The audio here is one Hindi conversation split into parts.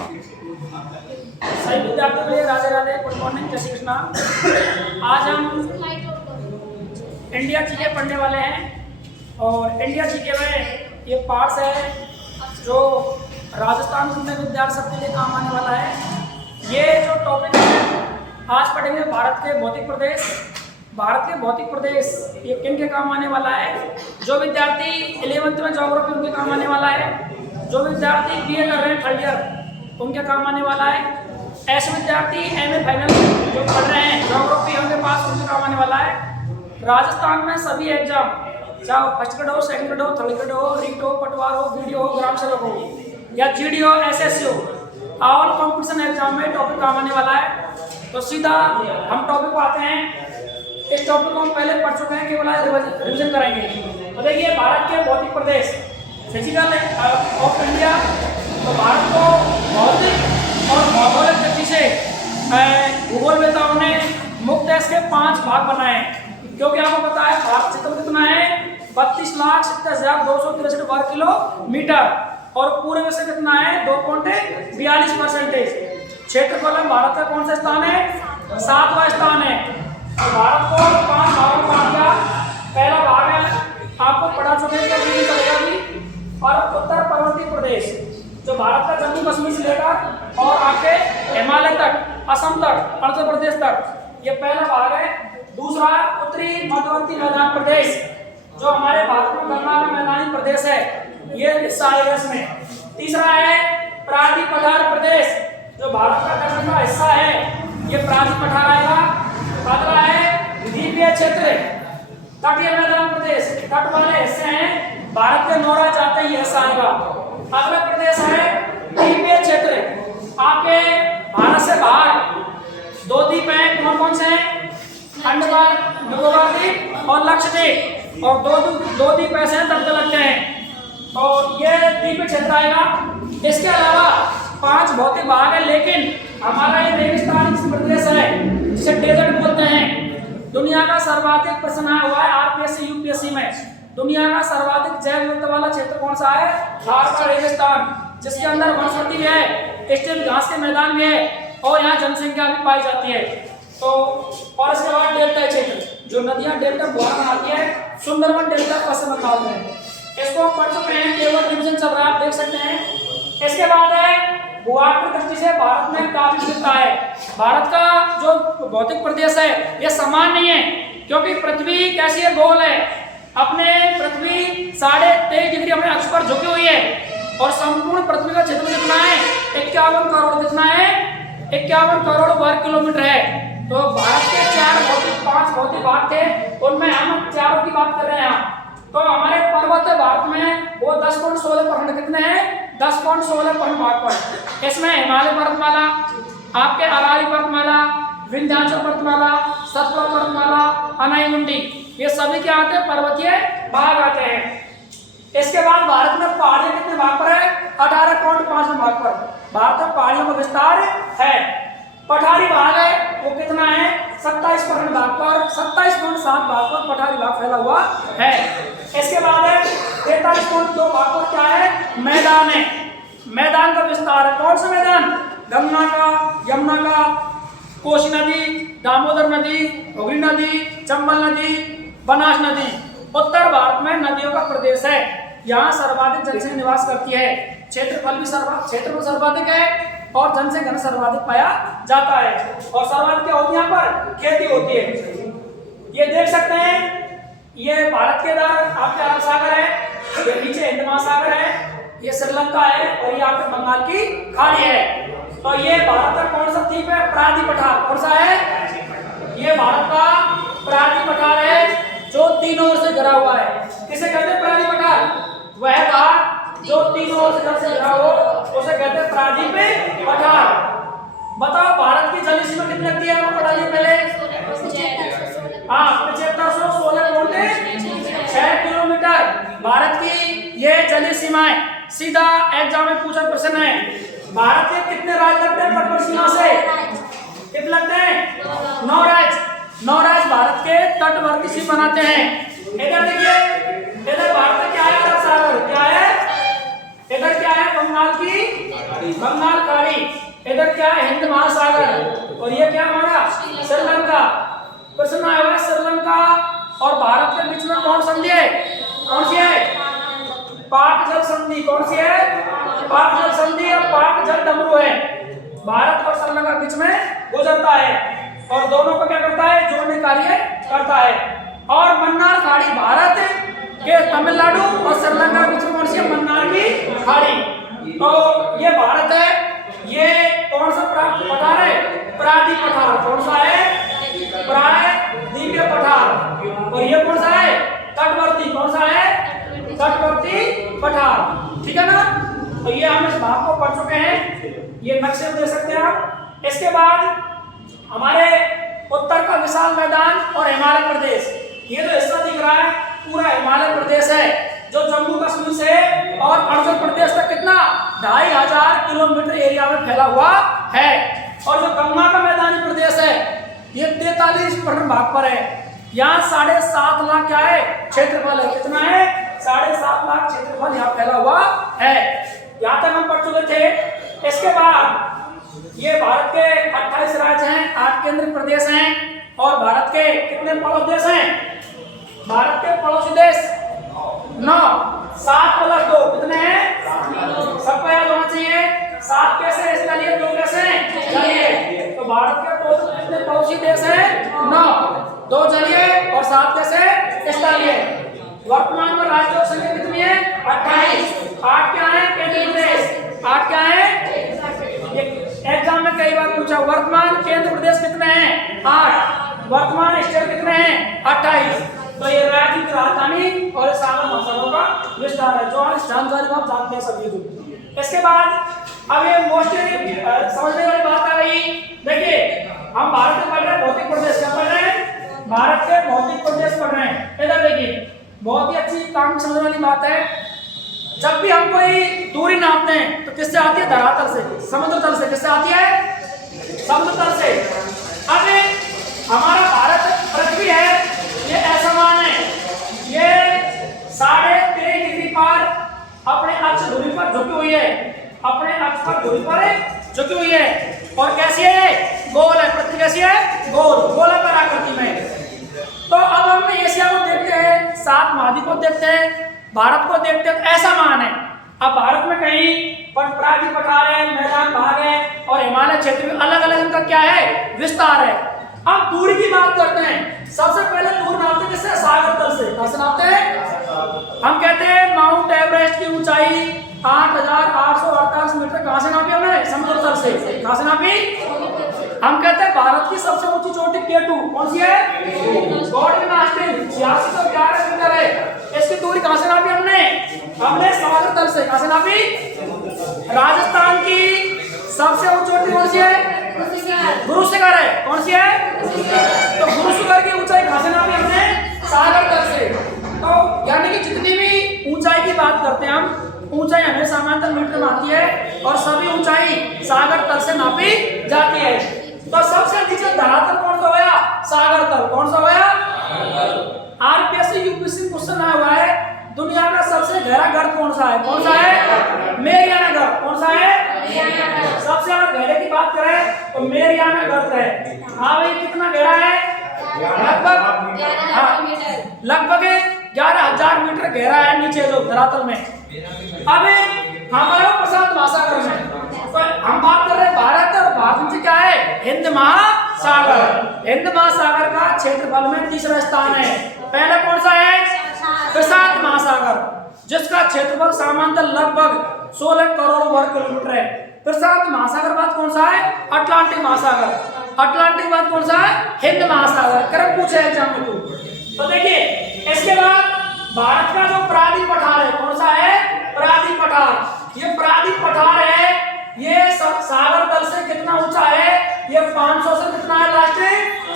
सही विद्यार्थियों के लिए राधे राधे, गुड मॉर्निंग, जय श्री कृष्णा। आज हम इंडिया जीके पढ़ने वाले हैं और इंडिया जीके में ये पार्ट्स है जो राजस्थान में विद्यार्थी सबके लिए काम आने वाला है। ये जो टॉपिक है आज पढ़ेंगे भारत के भौतिक प्रदेश। भारत के भौतिक प्रदेश ये किन के काम आने वाला है? जो विद्यार्थी 11th में ज्योग्राफी उनके काम आने वाला है, जो विद्यार्थी बीए कर रहे हैं 3rd ईयर उनके काम आने वाला है, ऐसे विद्यार्थी एमए फाइनल जो पढ़ रहे हैं ज्योग्राफी उनके पास उनके काम आने वाला है। राजस्थान में सभी एग्जाम चाहे फर्स्ट ग्रेड हो, सेकंड ग्रेड हो, 3rd ग्रेड हो, रीट हो, पटवार हो, वीडियो हो, ग्राम सेवक हो या जीडी हो, एसएससी हो, ऑल कॉम्पिटिशन एग्जाम में टॉपिक काम आने वाला है। तो सीधा हम टॉपिक को आते हैं। इस टॉपिक को हम पहले पढ़ चुके हैं, केवल रिविजन कराएंगे। तो देखिए भारत के भौतिक प्रदेश फिजिकल ऑफ इंडिया। तो भारत को भौतिक और भौगोलिक दृष्टि से भूगोलवेताओं ने मुख्य देश के 5 भाग बनाए हैं, क्योंकि आपको पता है भारत क्षेत्र कितना है 32,70,263 वर्ग किलोमीटर और पूरे में से कितना है 2.42%। क्षेत्रफल में भारत का कौन सा स्थान है? 7वां स्थान है। तो भारत को 5 भागों में बांट दिया। पहला भाग है आपको पढ़ा चुके हैं और उत्तर पर्वतीय प्रदेश जो भारत का जम्मू कश्मीर से लेकर और आके हिमालय तक, असम तक, अरुणाचल प्रदेश तक, ये पहला भाग है। दूसरा उत्तरी मध्यवर्ती मैदान प्रदेश जो हमारे भारत में गंगा का मैदानी प्रदेश है, ये हिस्सा है इसमें। तीसरा है प्रांतीय पठार प्रदेश जो भारत का दक्षिण का हिस्सा है, ये प्रांतीय पठार आएगा। अगला है द्वीपीय क्षेत्र, तटीय मैदान प्रदेश, तट वाले हिस्से हैं भारत के नौरा जाते ही हिस्सा आएगा। अगला प्रदेश है द्वीपीय क्षेत्र। आपके भारत से बाहर 2 द्वीप हैं, कौन कौन से हैं? अंडमान निकोबार द्वीप और लक्षद्वीप, और दो द्वीप ऐसे हैं तट लगते हैं, तो ये द्वीपीय क्षेत्र आएगा। इसके अलावा 5 भौतिक भाग है, लेकिन हमारा ये रेगिस्तानी प्रदेश है जिसे डेजर्ट बोलते हैं। दुनिया का सर्वाधिक प्रश्न आया हुआ है आरपीएससी यूपीएससी में, दुनिया का सर्वाधिक जैव विविधता वाला क्षेत्र कौन सा है? भारत का रेगिस्तान, जिसके अंदर वनस्पति भी है, स्थिर घास के मैदान भी है और यहाँ जनसंख्या भी पाई जाती है। तो और इसके बाद डेल्टा क्षेत्र जो नदियां डेल्टा बुआ बनाती है, सुंदरवन डेल्टा पश्चिम बंगाल में। इसको हम पढ़ चुके हैं, केवल रिविजन चल रहा है, आप देख सकते हैं। इसके बाद है भूआकृतिक दृष्टि से भारत में काफी विविधता है। भारत का जो भौतिक प्रदेश है ये समान नहीं है, क्योंकि पृथ्वी कैसी है? गोल है। अपने पृथ्वी 23.5 डिग्री अपने अक्ष पर झुकी हुई है और संपूर्ण पृथ्वी का क्षेत्र कितना है? 51 करोड़। कितना है? 51 करोड़ वर्ग किलोमीटर है। तो भारत के 5 भौतिक भाग थे, उनमें हम 4 की बात कर रहे हैं। तो हमारे पर्वत भारत में वो 10.16% कितने हैं? 10.16% भाग पर। इसमें हिमालय पर्वतमाला, आपके अरावली पर्वतमाला, विंध्याचल पर्वतमाला, सतपुड़ा पर्वतमाला, अनाईमुंडी, ये सभी क्या आते हैं? पर्वतीय भाग आते हैं। इसके बाद भारत में पहाड़ियां कितने भाग पर है? 18.5 भाग पर। भारत में पहाड़ियों का विस्तार है। पठारी भाग है वो कितना है? 27% भाग पर, 27.7 भाग पर पठारी भाग फैला हुआ है। इसके बाद है 43.2 भाग पर क्या है? मैदान है। मैदान का विस्तार है। कौन सा मैदान? गंगा का, यमुना का, कोसी नदी, दामोदर नदी, हुगली नदी, चंबल नदी, बनास नदी। उत्तर भारत में नदियों का प्रदेश है। यहाँ सर्वाधिक जनसंख्या निवास करती है। क्षेत्रफल भी सर्वाधिक है और जनसंख्या सर्वाधिक पाया जाता है। और सर्वाधिक क्या होती है? यहाँ पर खेती होती है। ये देख सकते हैं, ये भारत के इधर आपके अरब सागर है, ये नीचे हिंद महासागर है, ये श्रीलंका है और ये आपके बंगाल की खाड़ी है। तो ये भारत का कौन सा द्वीप है? प्रांतीय पठार। कौन सा है? ये भारत का प्रांतीय पठार है जो 3 ओर से घिरा हुआ है। किसे कहते हैं प्रांतीय पठार? वह भाग जो 3 ओर से घिरा हो उसे कहते हैं प्रांतीय पठार। बताओ भारत की जलीय सीमा कितनी लगती है? आपको पता है पहले? 7516.6 किलोमीटर भारत की ये जलीय सीमा है। सीधा एग्जाम में पूछा प्रश्न है, भारत के कितने राज्य लगते हैं तटवर्ती सीमा से? कितने लगते हैं? 9 राज्य। 9 राज्य भारत के तटवर्ती सीमा बनाते हैं। इधर देखिए, इधर भारत का क्या है? अरब सागर। क्या है? इधर क्या है? बंगाल की बंगाल खाड़ी, इधर क्या है हिंद महासागर, और ये क्या हमारा श्रीलंका। प्रश्न आया हुआ है श्रीलंका और भारत के बीच में कौन संधि है, कौन सी है, पाक जल संधि। कौन सी है, पाक जल संधि या पाक जल डमरू है, भारत और श्रीलंका के बीच में गुजरता है और दोनों को क्या करता है, जोड़ने कार्य करता है। और मन्नार खाड़ी भारत के तमिलनाडु और श्रीलंका के बीच में कौन सी है, मन्नार की खाड़ी। तो ये भारत है, ये कौन सा पठार है, प्रायद्वीप पठार। कौन सा है, प्रायद्वीपीय पठार। और ये कौन सा है, तटवर्ती। कौन सा है, तटवर्ती पठार। ठीक है ना। तो ये हम इस भाग को पढ़ चुके हैं, ये नक्शे में देख सकते हैं आप। इसके बाद हमारे उत्तर का विशाल मैदान और हिमालय प्रदेश, ये जो हिस्सा दिख रहा है पूरा हिमालय प्रदेश है, जो जम्मू कश्मीर से और अरुणाचल प्रदेश तक कितना 2500 किलोमीटर एरिया में फैला हुआ है। और जो गंगा का मैदानी प्रदेश है ये 43 भाग पर है। यहाँ 7.5 लाख क्या है, क्षेत्रफल है। कितना है, 7.5 लाख क्षेत्रफल यहाँ फैला हुआ है। यहाँ तक हम पढ़ चुके थे। इसके बाद ये भारत के 28 राज्य हैं, 8 केंद्रीय प्रदेश हैं और भारत के कितने पड़ोसी देश हैं, भारत के पड़ोसी देश 9, 7 + 2 कितने हैं, सबको याद होना चाहिए। 7 कैसे, इसका लिए 2 कैसे चलिए। तो भारत के टोटल कितने पड़ोसी देश हैं, 9, 2 जलीय और 7 कैसे स्थलीय। वर्तमान में राज्यों की संख्या कितनी है, 28। 8 क्या है, केंद्रीय प्रदेश। 8 क्या है, एग्जाम में कई बार पूछा, वर्तमान केंद्र प्रदेश कितने हैं, 8। वर्तमान स्टेट कितने हैं, 28। तो ये राज्य की राजधानी और सागर महासागरों का विस्तार है, जो आज जानकारी आप जानते हैं सभी। इसके बाद अब ये मोस्ट समझने वाली बात आ गई। देखिए हम भारत में पढ़ रहे हैं भौतिक प्रदेश, क्या पढ़ रहे हैं, भारत के भौतिक प्रदेश पढ़ रहे हैं। इधर देखिए बहुत ही अच्छी काम समझने वाली बात है। जब भी हम कोई दूरी नापते हैं तो किससे आती है, धरातल से, समुद्र तल से। किससे आती है, समुद्र तल से। अब हमारा भारत पृथ्वी है, ये असमान है, ये 13.5 डिग्री पर अपने अक्ष धुरी पर झुकी हुई है, अपने अक्ष पर धुरी पर झुकी हुई है। और कैसी है, गोल है। पृथ्वी कैसी है, गोल, गोलाकार आकृति में। तो अब हम एशिया को देखते हैं, 7 महाद्वीप को देखते हैं, भारत को देखते हैं, ऐसा मान है। अब भारत में कहीं प्रायद्वीप पठार है, मैदान भाग है और हिमालय क्षेत्र में अलग अलग इनका क्या है, विस्तार है। अब दूरी की बात करते हैं। सबसे पहले दूर नापते हैं किससे, सागर तल से। कैसे नापते हैं, हम कहते हैं माउंट एवरेस्ट की ऊंचाई 8,848 मीटर। कहां से नापी हमने, समुद्र तल से। कहां से नापी, हम कहते हैं भारत की सबसे ऊंची चोटी K2 कौन सी है, गॉड मास्टर 8611 मीटर है। इसकी दूरी कहां से नापी हमने सागर तल से। कहां से नापी, राजस्थान की सबसे ऊंची चोटी कौन सी है, गुरु शिखर है। कौन सी है, तो गुरु शिखर की ऊंचाई कहां से नापी हमने, सागर तल से। तो यानी कि जितनी भी ऊंचाई की बात करते हैं हम, ऊंचाई हमें सामान्यतः मीटर में आती है और सभी ऊंचाई सागर तल से नापी जाती है। तो सबसे नीचे धरातल कौन सा होया, सागर तल। कौन सा होया, आरपीएससी यूपीएससी क्वेश्चन आया हुआ है, दुनिया का सबसे गहरा गर्त कौन सा है, कौन सा है, मेरियाना गर्त। कौन सा है, सबसे अगर गहरे की बात करें तो मेरियाना गर्त है। हाँ भाई, कितना गहरा है, लगभग 11,000 मीटर गहरा है नीचे जो धरातल में। अब हमारा प्रशांत महासागर में, तो हम बात कर रहे हैं भारत, और भारत में क्या है, हिंद महासागर। हिंद महासागर का क्षेत्रफल में तीसरा स्थान है। पहला कौन सा है, प्रशांत महासागर, जिसका क्षेत्रफल सामान्यतः लगभग 16 करोड़ वर्ग किलोमीटर है। प्रशांत महासागर बाद कौन सा है, अटलांटिक महासागर। अटलांटिक बाद कौन सा है, हिंद महासागर। करंट पूछे एग्जाम में तो देखिए। इसके बाद भारत का जो प्रायद्वीप पठार है, कौन सा है, प्रायद्वीप पठार। ये प्रायद्वीप पठार है, ये सागर तल से कितना ऊंचा है, ये 500 से कितना है, लास्ट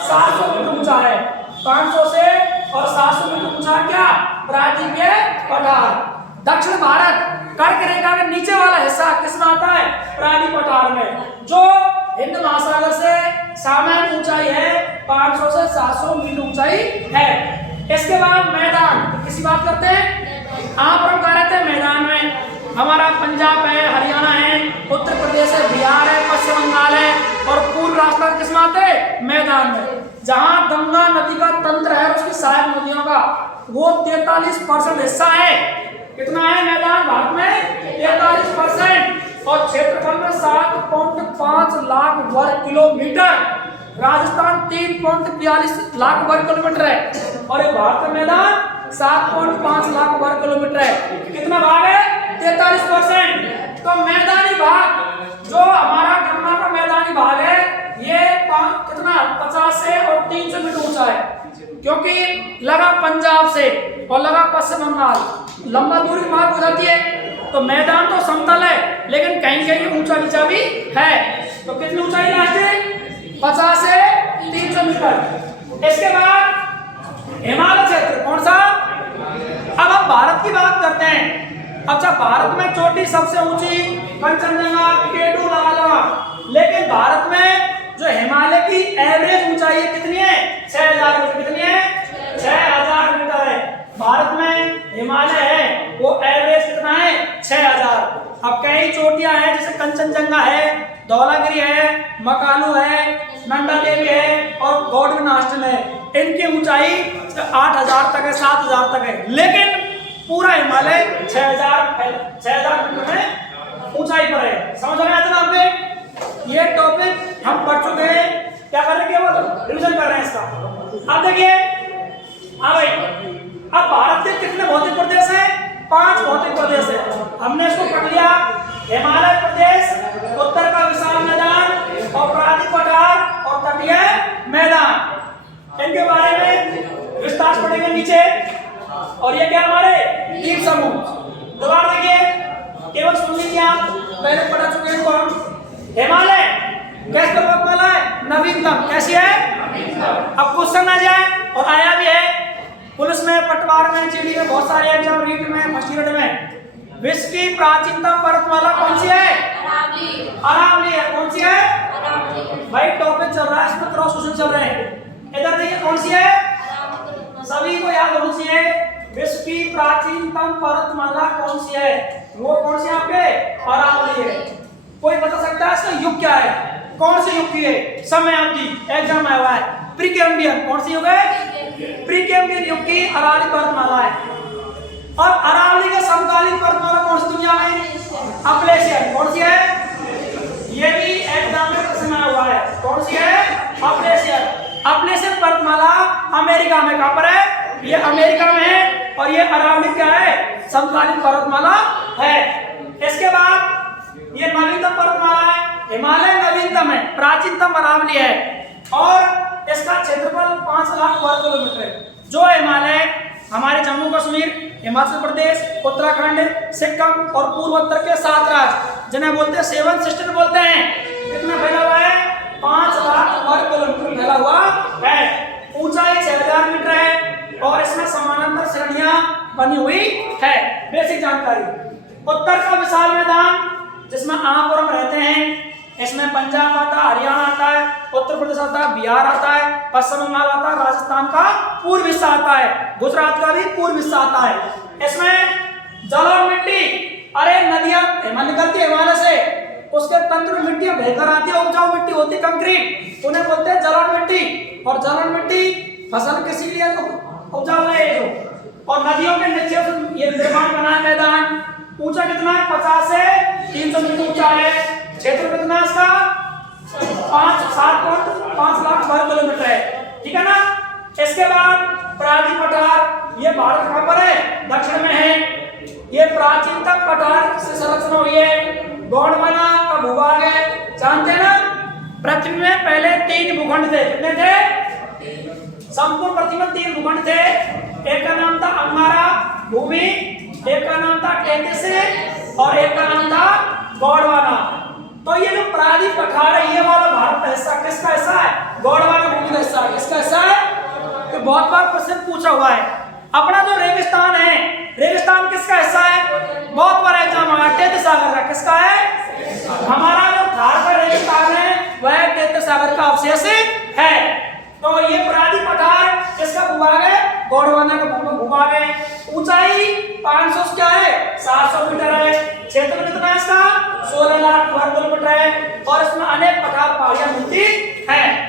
700 मीटर ऊंचा है। 500 से और 700 मीटर ऊंचा क्या, प्रायद्वीपीय पठार। दक्षिण भारत कर्क रेखा के नीचे वाला हिस्सा किसमें आता है, प्रायद्वीप पठार में, जो हिंद महासागर से सामान्य ऊंचाई है 500 से 700 मीटर ऊंचाई है। इसके बाद मैदान, किसी बात करते हैं, आप हम कह रहे थे मैदान में हमारा पंजाब है, हरियाणा है, उत्तर किसमें आते हैं? मैदान में। जहां गंगा नदी का तंत्र है उसकी सहायक नदियों का वो 43% हिस्सा है। कितना है मैदान भारत में? 43%। और क्षेत्रफल में 7.5 लाख वर्ग किलोमीटर। राजस्थान 3.42 लाख वर्ग किलोमीटर है और ये भारत का मैदान 7.5 लाख वर्ग किलोमीटर है। कितना भाग है? 43%। तो मैदानी भाग जो हमारा गंगा का मैदानी भाग है ये कितना 50 से और 300 मीटर ऊंचा है, क्योंकि लगा पंजाब से और लगा पश्चिम बंगाल, लंबा दूरी मार्ग हो जाती है। तो मैदान तो समतल है लेकिन कहीं कहीं ऊंचा नीचा भी है। तो कितनी ऊंचाई लास्ट है? 50 से 300 मीटर। इसके बाद हिमालय क्षेत्र कौन सा? अब हम भारत की बात करते हैं। अच्छा, भारत में चोटी सबसे ऊंची कंचनजंगा, केटू, लाला, लेकिन भारत में जो हिमालय की एवरेज ऊंचाई है कितनी है? 6000 मीटर। कितनी है? 6000 मीटर है। भारत में हिमालय है वो एवरेज कितना है? 6000। अब कई चोटियां हैं जैसे कंचनजंगा है, धौलागिरी है, मकालू है, नंदा देवी है और गॉडविन आस्टन है। इनकी ऊंचाई 8000 तक है, 7000 तक है, लेकिन पूरा हिमालय 6000 मीटर में ऊंचाई पर है। समझ में आता है आपके? ये टॉपिक हम पढ़ चुके हैं। क्या कर रहे हैं? केवल रिवीजन कर रहे हैं इसका। अब देखिए, हाँ भाई, अब भारत के कितने भौतिक प्रदेश हैं? 5 भौतिक प्रदेश है। हमने इसको पढ़ लिया। हिमालय प्रदेश, उत्तर का विशाल मैदान और प्रांतीय पठार और तटीय मैदान। इनके बारे में विस्तार से पढ़ेंगे नीचे। और ये क्या हमारे द्वीप समूह। दोबारा देखिए, केवल सुन लीजिए आप, पहले पढ़ा चुके हैं इनको हम। हिमालय कैसे पर्वतमाला है? नवीनतम। कैसी है? अब क्वेश्चन आ जाए और आया भी है पुलिस में, पटवार में, जीडी में, बहुत सारे एग्जाम, रीट में, फर्स्ट में। विश्व की प्राचीनतम पर्वतमाला कौन सी है? अरावली है। कौन सी है भाई? टॉपिक चल रहा है, इसमें क्रॉस क्वेश्चन चल रहे हैं। इधर देखिए कौन सी है, सभी को याद होनी चाहिए। विश्व की प्राचीनतम पर्वतमाला कौन सी है? वो कौन सी आपके? अरावली है। कोई बता सकता है इसका युग क्या है? कौन से युग की है? समय अवधि एग्जाम आया हुआ है। प्रीकैम्ब्रियन। कौन सी युग है? प्रीकैम्ब्रियन युग की अरावली पर्वतमाला है। और अरावली के समकालीन पर्वतमाला कौन सी दुनिया में? अपलेशियन। कौन सी है? ये भी एग्जाम में प्रश्न आया हुआ है। कौन सी है? अपलेशियन। अपलेशियन पर्वतमाला अमेरिका में। कहां पर है? ये अमेरिका में है। और ये अरावली क्या है? समकालीन पर्वतमाला है। इसके बाद ये नवीनतम पर्वतमाला है। हिमालय नवीनतम है, प्राचीनतम अरावली है और इसका क्षेत्रफल 5 लाख वर्ग किलोमीटर है। जो हिमालय हमारे जम्मू कश्मीर, हिमाचल प्रदेश, उत्तराखंड, सिक्किम और पूर्वोत्तर के 7 राज्य जिन्हें बोलते हैं 7 सिस्टर बोलते हैं, कितना फैला हुआ है? 5 लाख वर्ग किलोमीटर फैला हुआ है। ऊंचाई 6000 मीटर है और इसमें समानांतर श्रेणियां बनी हुई है। बेसिक जानकारी। उत्तर का विशाल मैदान जिसमें आप और हम रहते हैं, इसमें पंजाब आता है, हरियाणा आता है, उत्तर प्रदेश आता है, बिहार आता है, पश्चिम बंगाल आता है, राजस्थान का पूर्व हिस्सा आता है, गुजरात का भी पूर्व हिस्सा आता है। इसमें जल और मिट्टी, अरे नदियां निकलती है हिमालय से, उसके तंत्र में मिट्टी बहकर आती है, उपजाऊ मिट्टी होती है, कंक्रीट, उन्हें बोलते हैं जल और मिट्टी। और जल और मिट्टी फसल किसी लिए उपजाऊ है जो। और नदियों के नीचे ये निर्माण बना मैदान। ऊंचा कितना है? 50 से 300 मीटर ऊंचा है। क्षेत्र कितना है इसका? 7.5 लाख वर्ग किलोमीटर है। ठीक है ना? इसके बाद प्राचीन पठार, ये भारत कहां पर है? दक्षिण में है। ये प्राचीनतम पठार से संरचना हुई है। गोंडवाना का भूभाग है, जानते हैं ना? पृथ्वी में पहले 3 भूखंड थे। कितने थे? संपूर्ण पृथ्वी में 3 भूखंड थे। एक का नाम था अंगारा भूमि, एक का नाम था टेथिस और एक का नाम था गोंडवाना। तो ये जो प्राचीन पठार है, ये वाला भारत का हिस्सा किसका हिस्सा है? गोंडवाना भूमि का हिस्सा। किसका हिस्सा है? तो बहुत बार प्रश्न पूछा हुआ है। अपना जो रेगिस्तान है, रेगिस्तान किसका हिस्सा है? बहुत बार एग्जाम आया। टेथिस सागर का किसका है? हमारा जो थार का रेगिस्तान है वह टेथिस सागर का अवशेष है। तो ये प्राचीन पठार किसका भूभाग है? गोंडवाना का भूभाग है। ऊंचाई 500 क्या है? 700 मीटर है। क्षेत्र कितना है इसका? 16 लाख वर्ग किलोमीटर है और इसमें अनेक प्रकार पहाड़ियां मिलती हैं।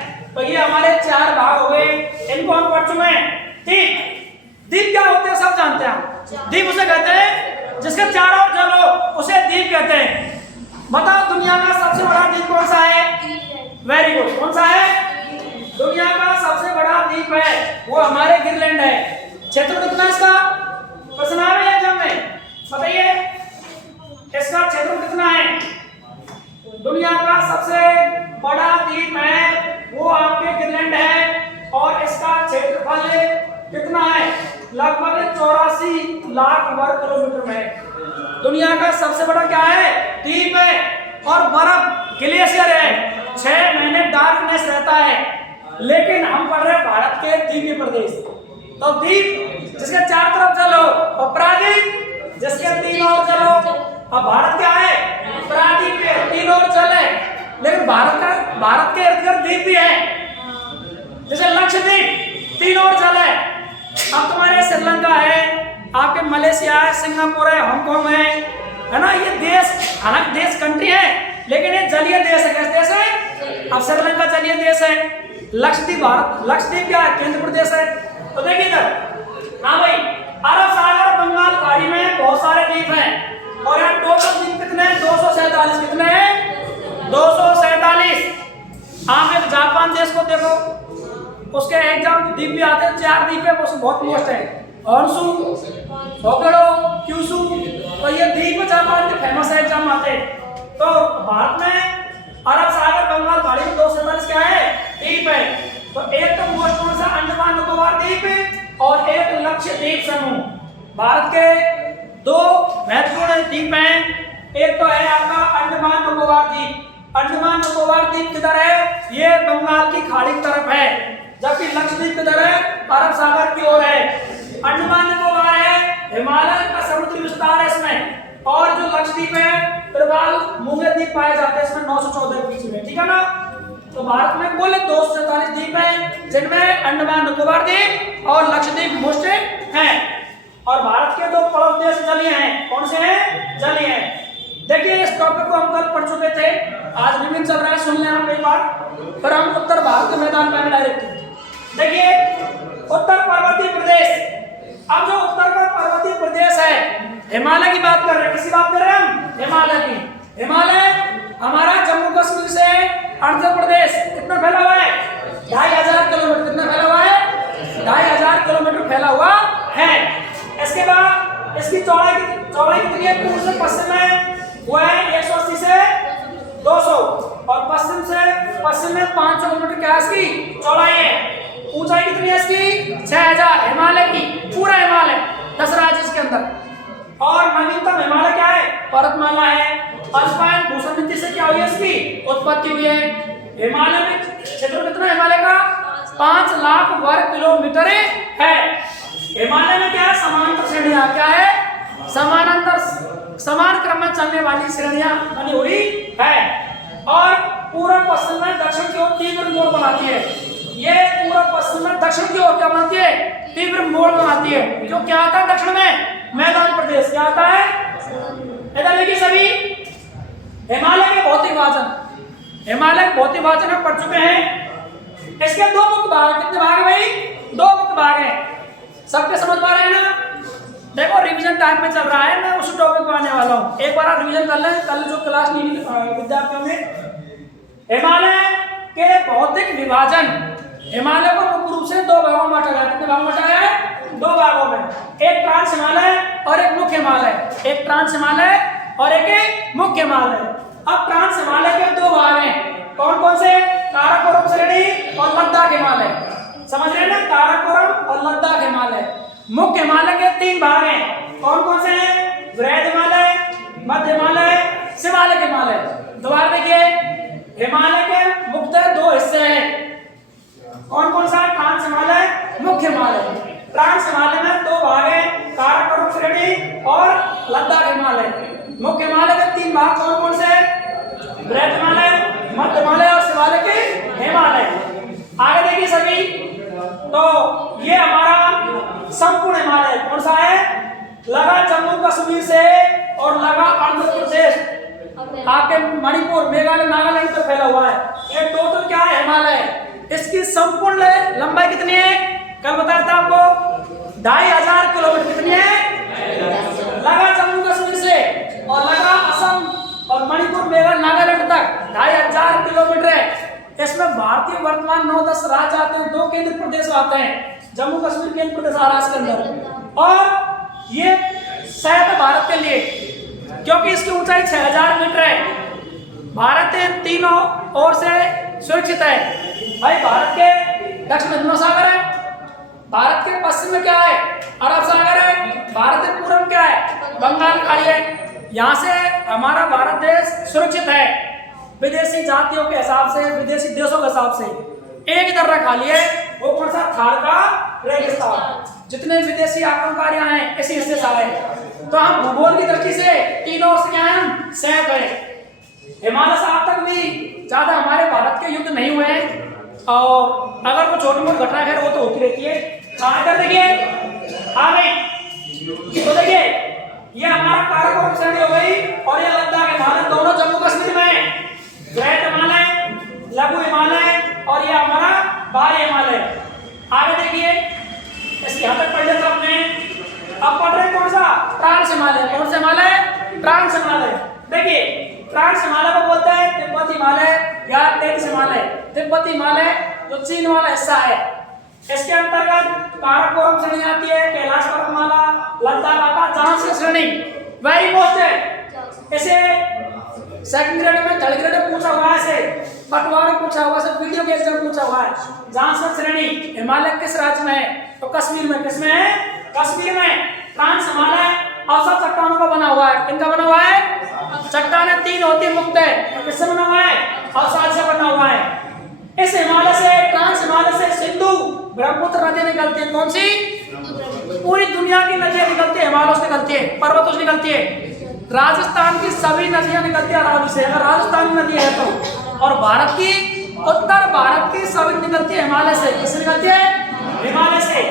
वो हमारे ग्रीनलैंड है। क्षेत्र कितना है इसका? प्रश्न आ रहा है एग्जाम में, बताइए इसका क्षेत्र कितना है? दुनिया का सबसे बड़ा द्वीप है वो आपके ग्रीनलैंड है और इसका क्षेत्रफल कितना है? लगभग 84 लाख वर्ग किलोमीटर में। दुनिया का सबसे बड़ा क्या है? द्वीप है और बर्फ ग्लेशियर है। 6 महीने डार्कनेस रहता है। लेकिन हम पढ़ रहे हैं भारत के द्वीपीय प्रदेश। तो द्वीप जिसके चार तरफ जल हो और प्रायद्वीप जिसके 3 ओर जल हो। अब भारत क्या है? प्रायद्वीप के 3 ओर जल है, लेकिन भारत के इर्द गिर्द द्वीप भी है। जैसे लक्षद्वीप 3 ओर जल है। अब तुम्हारे श्रीलंका है, आपके मलेशिया है, सिंगापुर है, हांगकांग है ना? ये देश हालांकि देश कंट्री है, लेकिन ये जलीय देश है। कैसे देश है? अब श्रीलंका जलीय देश है। लक्षद्वीप क्या है? केंद्र प्रदेश है। तो देखिए इधर, हाँ भाई, अरब सागर बंगाल खाड़ी में बहुत सारे द्वीप हैं और यहाँ टोटल द्वीप कितने हैं? 247। कितने हैं? 247। आप एक जापान देश को देखो, उसके एग्जाम द्वीप भी आते हैं। 4 द्वीप है, बहुत मोस्ट है, हॉन्शू, होक्काइडो, क्यूशू। तो ये द्वीप जापान के फेमस है, एग्जाम आते हैं। तो भारत में अरब सागर बंगाल खाड़ी में 247 क्या है? द्वीप है। तो एक तो मोस्ट कौन सा? अंडमान निकोबार द्वीप और एक लक्षद्वीप समूह। भारत के 2 महत्वपूर्ण द्वीप हैं। एक तो है आपका अंडमान निकोबार द्वीप। अंडमान निकोबार द्वीप किधर है? ये बंगाल की खाड़ी की तरफ है, जबकि लक्षद्वीप किधर है? अरब सागर की ओर है। अंडमान निकोबार है, हिमालय का समुद्री विस्तार है इसमें, और जो लक्षद्वीप है प्रवाल मूंगे द्वीप पाए जाते हैं इसमें 914 के बीच में, ठीक है ना? तो भारत में कुल 247 द्वीप हैं, जिनमें अंडमान निकोबार द्वीप और लक्षद्वीप मोस्ट हैं। और भारत के 2 पड़ोसी देश जलीय हैं। कौन से हैं? जलीय हैं। देखिए इस टॉपिक को हम कल पढ़ चुके थे, आज रिवीजन चल रहा है, सुन लेना आप एक बार। फिर हम उत्तर भारत के मैदान पर डायरेक्ट देखिए उत्तर पर्वतीय प्रदेश। अब जो उत्तर का पर्वतीय प्रदेश है, हिमालय की बात कर रहे हैं। किसी बात कर रहे हैं हम? हिमालय की। हिमालय हमारा जम्मू कश्मीर से अरुणाचल प्रदेश कितना फैला हुआ है? 2500 किलोमीटर। कितना फैला हुआ है? 2500 किलोमीटर फैला हुआ है। इसके बाद इसकी चौड़ाई कितनी है? पूर्व से पश्चिम में वो है 180 से 200 और पश्चिम में 500 किलोमीटर क्या इसकी चौड़ाई है। ऊंचाई कितनी है इसकी? 6000। हिमालय की पूरा हिमालय 10 राज्य इसके अंदर। और नवीनतम हिमालय क्या है? पर्वतमाला है। अल्पाइन भूषण नीति से क्या हुई है? इसकी उत्पत्ति हुई है। हिमालय में क्षेत्र कितना हिमालय का? 5 लाख वर्ग किलोमीटर है। हिमालय में क्या है? समांतर श्रेणियां। क्या है? समान क्रम में चलने वाली श्रेणियां बनी हुई है। और पूर्व पश्चिम में दक्षिण की ओर तीव्र मोड़ बनाती है। ये पूर्व पश्चिम में दक्षिण की ओर क्या बनाती है? तीव्र मोड़ बनाती है। जो क्या आता है दक्षिण में? मैदान प्रदेश। क्या आता है? इधर देखिए सभी, हिमालय के भौतिक विभाजन हम पढ़ चुके हैं। इसके 2 मुख्य भाग। कितने भाग है भाई? 2 मुख्य भाग हैं। सबके समझ पा रहे हैं ना? देखो रिवीजन टाइम में चल रहा है, मैं उस टॉपिक पर आने वाला हूँ। एक बार आप रिवीजन कर लें, कल जो क्लास ली विद्यार्थियों में। हिमालय के भौतिक विभाजन, हिमालय को मुख्य रूप से 2 भागों में बांटा गया है। कितने भागों में बांटा गया है? 2 भागों में। एक ट्रांस हिमालय और एक मुख्य हिमालय। एक ट्रांस हिमालय और एक मुख्य हिमालय। अब ट्रांस हिमालय के 2 भाग हैं। कौन कौन से? काराकोरम श्रेणी और लद्दाख हिमालय। समझ रहे हैं ना? काराकोरम और लद्दाख हिमालय। मुख्य हिमालय के 3 भाग हैं। कौन कौन से हैं? वृहद हिमालय, मध्य हिमालय, शिवालिक हिमालय। दोबारा देखिए, हिमालय के मुख्यतः 2 हिस्से हैं। कौन कौन सा? ट्रांस हिमालय, मुख्य हिमालय। ट्रांस हिमालय में 2 भाग हैं, काराकोरम श्रेणी और लद्दाख हिमालय। मुख्य हिमालय के 3 भाग कौन कौन से? वृहद हिमालय, मध्य हिमालय और शिवालिक हिमालय। आगे देखिए सभी, तो ये हमारा संपूर्ण हिमालय कौन सा है? लगा जम्मू कश्मीर से और लगा आंध्र प्रदेश, आपके मणिपुर, मेघालय, नागालैंड तक फैला हुआ है। ये टोटल क्या है? हिमालय। इसकी संपूर्ण लंबाई कितनी है? कल बताया था आपको, 2500 किलोमीटर। कितनी है? लगा जम्मू कश्मीर से और लगा असम और मणिपुर, मेघालय, नागालैंड तक 2500 किलोमीटर है। इसमें भारतीय वर्तमान 9-10 राज्य आते हैं, 2 केंद्र प्रदेश आते हैं। जम्मू कश्मीर केंद्र प्रदेश महाराष्ट्र के अंदर। और ये शहर है भारत के लिए, क्योंकि इसकी ऊंचाई 6000 मीटर है। भारत तीनों ओर से सुरक्षित है भाई। भारत के दक्षिण में हिंद सागर है, भारत के पश्चिम में क्या है, अरब सागर है, भारत के पूर्व में क्या है, बंगाल खाड़ी है। यहाँ से हमारा भारत देश सुरक्षित है विदेशी जातियों के हिसाब से, विदेशी देशों के हिसाब से। एक ही दर्रा खाली है, वो कौन सा, थार का रेगिस्तान। जितने विदेशी आक्रमणकारी हैं इसी हिस्से से आए। तो हम भूगोल की दृष्टि से तीनों ओर से क्या है, हम सेफ है। हिमालय से आज तक भी ज्यादा हमारे भारत के युद्ध नहीं हुए हैं, और अगर वो छोटी मोटी घटना है वो तो होती रहती है। कर देखिए आ गई, तो देखिए ये हमारा काराकोरम श्रेणी हो गई, और ये लद्दाख हिमालय दोनों जम्मू कश्मीर में, वृहद हिमालय, लघु हिमालय, और ये हमारा बाह्य हिमालय। आगे देखिए इसके यहाँ तक पढ़ लिया आपने। अब पढ़ रहे कौन सा, ट्रांस हिमालय। कौन सा हिमालय, ट्रांस हिमालय। देखिए ट्रांस हिमालय को बोलते हैं तिब्बत हिमालय या तेज हिमालय। तिब्बत हिमालय जो चीन वाला हिस्सा है, इसके अंतर्गत काराकोरम श्रेणी आती है, कैलाश पर्वतमाला, लद्दाख आता, जहां से श्रेणी वेरी मोस्ट है। इसे सेकंड ग्रेड में, थर्ड ग्रेड में पूछा हुआ है, इसे पटवार में पूछा हुआ है, सब वीडियो के एग्जाम पूछा हुआ है। जहां से श्रेणी हिमालय किस राज्य में है, तो कश्मीर में। किसमें है, कश्मीर में। ट्रांस हिमालय औसत चट्टानों का बना हुआ है। किनका बना हुआ है, चट्टानें 3 होती मुक्त है, किससे बना हुआ है, औसत से बना हुआ है। इस हिमालय से, ट्रांस हिमालय से सिंधु ब्रह्मपुत्र नदियां निकलती है। कौन सी, पूरी दुनिया की नदियां निकलती है, हिमालय से निकलती है, पर्वतों से निकलती है। राजस्थान की सभी नदियां निकलती है अरावली से, अगर राजस्थान की नदी है तो। और भारत की, उत्तर भारत की सभी निकलती है हिमालय से। किससे निकलती है, हिमालय से।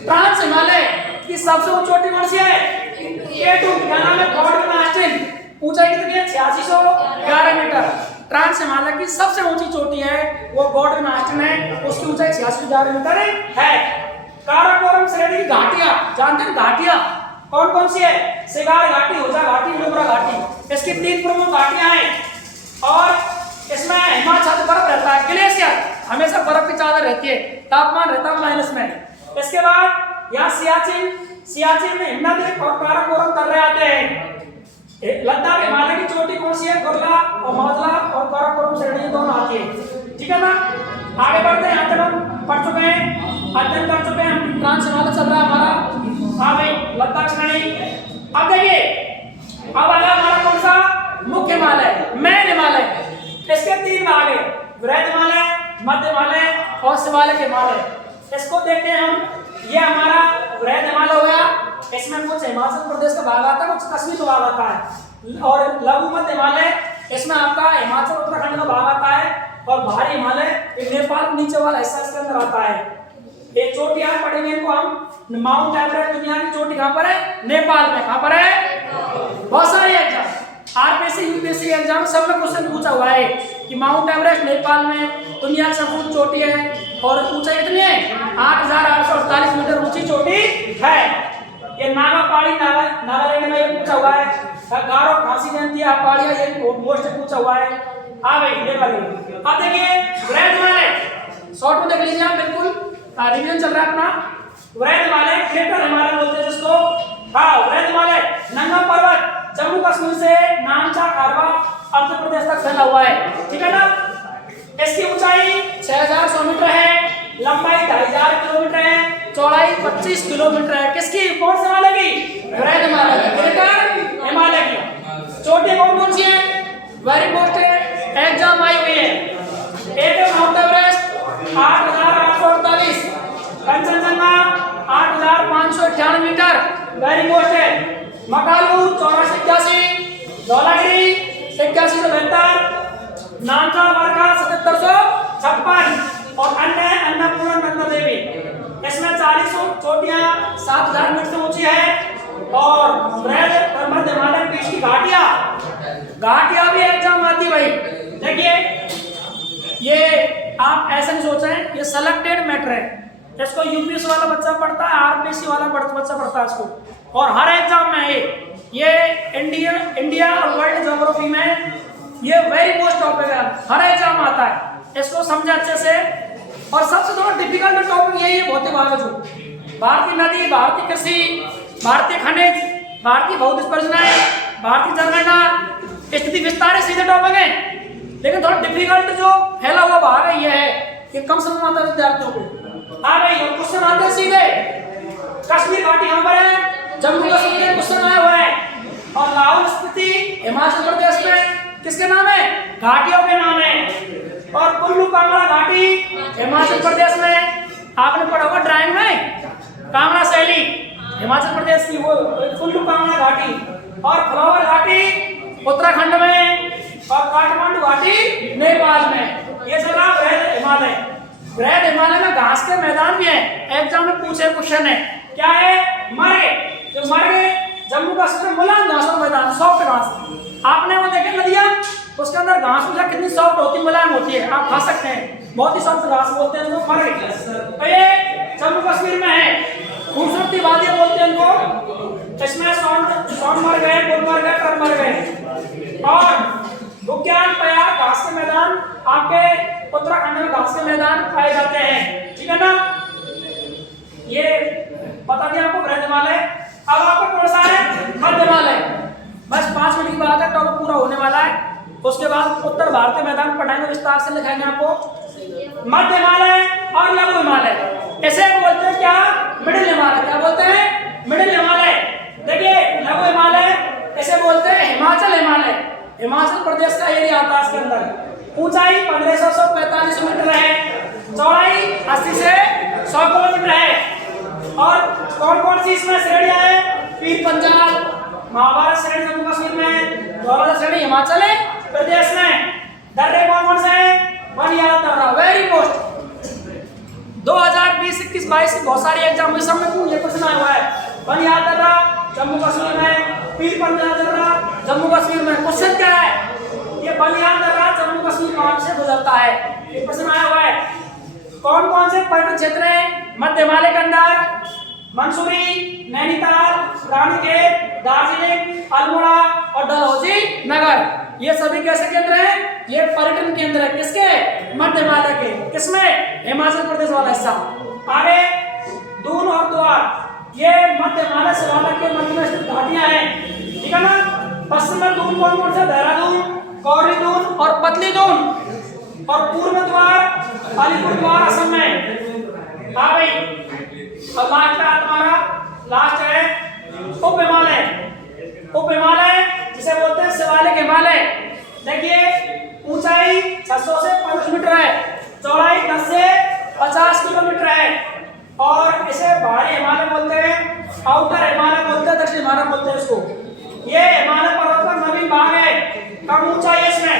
ट्रांस हिमालय की सबसे ऊंची चोटी कौन सी है, K2, क्या नाम है, गॉडविन ऑस्टिन। ऊंचाई कितनी है, 8611 मीटर। ट्रांस हिमालय की सबसे ऊंची चोटी है वो गॉडविन ऑस्टिन है, उसकी ऊंचाई 8611 मीटर है। काराकोरम श्रेणी की घाटियां जानते हैं, घाटियां कौन कौन सी है, सिगार घाटी, हुजा घाटी, नुब्रा घाटी। इसकी 3 प्रमुख घाटियां हैं, और इसमें हिमाच्छादित बर्फ रहता है, ग्लेशियर, हमेशा बर्फ की चादर रहती है, तापमान रहता है माइनस में। इसके बाद यहाँ सियाचिन में हिमनद और काराकोरम तर्रे आते हैं। लद्दाख हिमालय की चोटी कौन सी है, गुरला और मौजला और काराकोरम श्रेणी दोनों आती है। ठीक है ना, आगे बढ़ते हैं। यहाँ तक हम पढ़ चुके हैं, अध्ययन कर चुके हैं हम। ट्रांस हिमालय चल रहा है हमारा, हाँ भाई, लद्दाख श्रेणी। अब देखिए अब आया हमारा कौन सा, मुख्य हिमालय, मेन हिमालय। इसके 3 भाग है, वृहद हिमालय, मध्य हिमालय और शिवालिक हिमालय। इसको देखते हैं हम। ये हमारा वृहद हिमालय हो गया, इसमें कुछ हिमाचल प्रदेश का भाग आता है, कुछ कश्मीर का भाग आता है। और लघु मध्य हिमालय, इसमें आपका हिमाचल उत्तराखंड का भाग आता है। और भारी हिमालय नेपाल के नीचे वाला हिस्सा इसके अंदर आता है। एक चोटी आप पढ़ेंगे इनको हम, माउंट एवरेस्ट दुनिया की चोटी कहाँ पर है, नेपाल में। कहाँ पर है, बहुत सारे एग्जाम, आरपीएससी यूपीएससी एग्जाम सब में क्वेश्चन पूछा हुआ है कि माउंट एवरेस्ट नेपाल में दुनिया की सबसे ऊंची चोटी है, और ऊंचाई कितनी है, 8848 मीटर ऊंची चोटी है। ये नागा पहाड़ी, नागालैंड में ये पूछा हुआ है। गारो खासी जयंती पहाड़ियां, ये मोस्ट पूछा हुआ है। हाँ भाई, ये वाले। अब देखिए वृहद हिमालय, शॉर्ट में देख लीजिए आप, बिल्कुल रिवीजन चल रहा है अपना। वृहद हिमालय, ग्रेटर हिमालय बोलते हैं जिसको। हाँ, वृहद हिमालय नंगा पर्वत जम्मू कश्मीर से नामचा, खारवा, आंध्र प्रदेश तक फैला हुआ है। ठीक है ना, इसकी ऊंचाई 6100 मीटर है, लंबाई 2500 किलोमीटर है, चौड़ाई 25 किलोमीटर है। किसकी, कौन से हिमालय की, वृहद हिमालय, ग्रेटर हिमालय की। चोटी कौन कौन सी है, वेरी मोस्ट एग्जाम आई हुई है। एक Mount Everest 8848, Kanchenjunga 8598 metre, very most है। मकालू 8481, धौलागिरी 8172, नामचा वर्गा 7756, और अन्नपूर्णा नंदा देवी। इसमें 40 चोटियां 7000 मीटर से ऊंची है। और वृहद मध्य हिमालय की घाटियां भी एग्जाम आती भाई। देखिए ये आप ऐसा नहीं सोच रहे हैं, ये सेलेक्टेड मैटर है। इसको यूपीएससी वाला बच्चा पढ़ता है, आरपीएससी वाला बच्चा पढ़ता है इसको, और हर एग्जाम में ये इंडिया और वर्ल्ड ज्योग्राफी में ये वेरी मोस्ट टॉपिक है, हर एग्जाम आता है। इसको समझे अच्छे से। और सबसे थोड़ा डिफिकल्ट टॉपिक यही है भौतिक बायोलॉजी, भारतीय नदी, भारतीय कृषि, भारतीय खनिज, भारतीय भौतिक परियोजनाएं, भारतीय जनगणना, स्थिति विस्तार सीधे टॉपिक है, लेकिन थोड़ा डिफिकल्ट जो फैला हुआ भाग है ये है कि कम समझ में आता है विद्यार्थियों को। हाँ भाई, और क्वेश्चन आते हैं सीधे। कश्मीर घाटी यहाँ पर है, जम्मू कश्मीर के क्वेश्चन आया हुआ है, और लाहौल स्पीति हिमाचल प्रदेश में किसके नाम है? घाटियों के नाम है। और कुल्लू कांगड़ा घाटी हिमाचल प्रदेश में, आपने पढ़ा होगा ड्राइंग में, कांगड़ा शैली हिमाचल प्रदेश की वो कुल्लू कांगड़ा घाटी, और फ्लावर घाटी उत्तराखंड में, और काठमांडू घाटी नेपाल में। ये चला बृहद हिमालय। बृहद हिमालय में घास के मैदान भी है, एग्जाम में पूछे क्वेश्चन है क्या है? मरगे। जो मरगे जम्मू कश्मीर में मुलायम घास का मैदान, सॉफ्ट घास। आपने वो देखे नदियां, उसके अंदर घास कितनी सॉफ्ट होती है, मुलायम होती है, आप खा सकते हैं, बहुत ही सॉफ्ट घास बोलते हैं उनको मरगे। तो ये जम्मू कश्मीर में है। खूबसूरती वादियां बोलते हैं इनको, इसमें सोनमर्ग है, गुलमर्ग है, टनमर्ग है। और बुग्याल पयार घास के मैदान आपके उत्तराखंड में घास के मैदान पाए जाते हैं, ठीक है ना? ये बता दिया आपको बृहद हिमालय। अब आपको कौन सा है? मध्य हिमालय। बस 5 मिनट की बात है, टॉपिक पूरा होने वाला है। उसके बाद उत्तर भारतीय मैदान पढ़ाएंगे, विस्तार से लिखाएंगे आपको। मध्य हिमालय और लघु हिमालय, इसे बोलते हैं क्या? मिडिल हिमालय। क्या बोलते हैं? मिडिल हिमालय। देखिए लघु हिमालय इसे बोलते हैं हिमाचल हिमालय। हिमाचल प्रदेश का एरिया आता है इसके अंदर। ऊंचाई 1545 मीटर है, चौड़ाई 80 से 100 किलोमीटर है। और कौन कौन सी इसमें श्रेणियां हैं? पीर पंजाल, महाभारत श्रेणी जम्मू कश्मीर में, द्वारा श्रेणी हिमाचल प्रदेश में। दर्रे कौन कौन से हैं? बनियाल दर्रा, वेरी मोस्ट। 2020, 21, 22 बहुत सारे एग्जाम में सब में ये क्वेश्चन आया हुआ है। बनियाल दर्रा जम्मू कश्मीर में, पीर पंजाल दर्रा जम्मू कश्मीर में। क्वेश्चन क्या है? ये बनियाल दर्रा जम्मू कश्मीर मार्ग से गुजरता है, ये क्वेश्चन आया हुआ है। कौन कौन से पर्वत क्षेत्र हैं मध्य हिमालय के अंदर? मंसूरी, नैनीताल, रानीखेत, दार्जिलिंग, अल्मोड़ा और डलहौजी नगर। ये सभी कैसे केंद्र हैं? ये पर्यटन केंद्र है। किसके? मध्य हिमालय के। किसमें? हिमाचल प्रदेश वाला हिस्सा। आगे दून और द्वार, ये मध्य हिमालय शिलालेख के मध्य में स्थित घाटियां हैं, ठीक है ना? पश्चिम में दून कौन कौन से? देहरादून, कौरी दून और पतली दून। और पूर्व में द्वार अलीपुर द्वार असम में। हाँ भाई, और लास्ट है तुम्हारा, लास्ट है उप हिमालय। उप हिमालय जिसे बोलते हैं शिवालिक हिमालय। देखिए ऊंचाई 600 से 500 मीटर है, चौड़ाई 10 से 50 किलोमीटर है। और इसे बाहरी हिमालय बोलते हैं, आउटर हिमालय बोलते हैं, दक्षिण हिमालय बोलते हैं इसको। ये हिमालय पर्वत का नवीन भाग है, कम ऊंचाई है इसमें।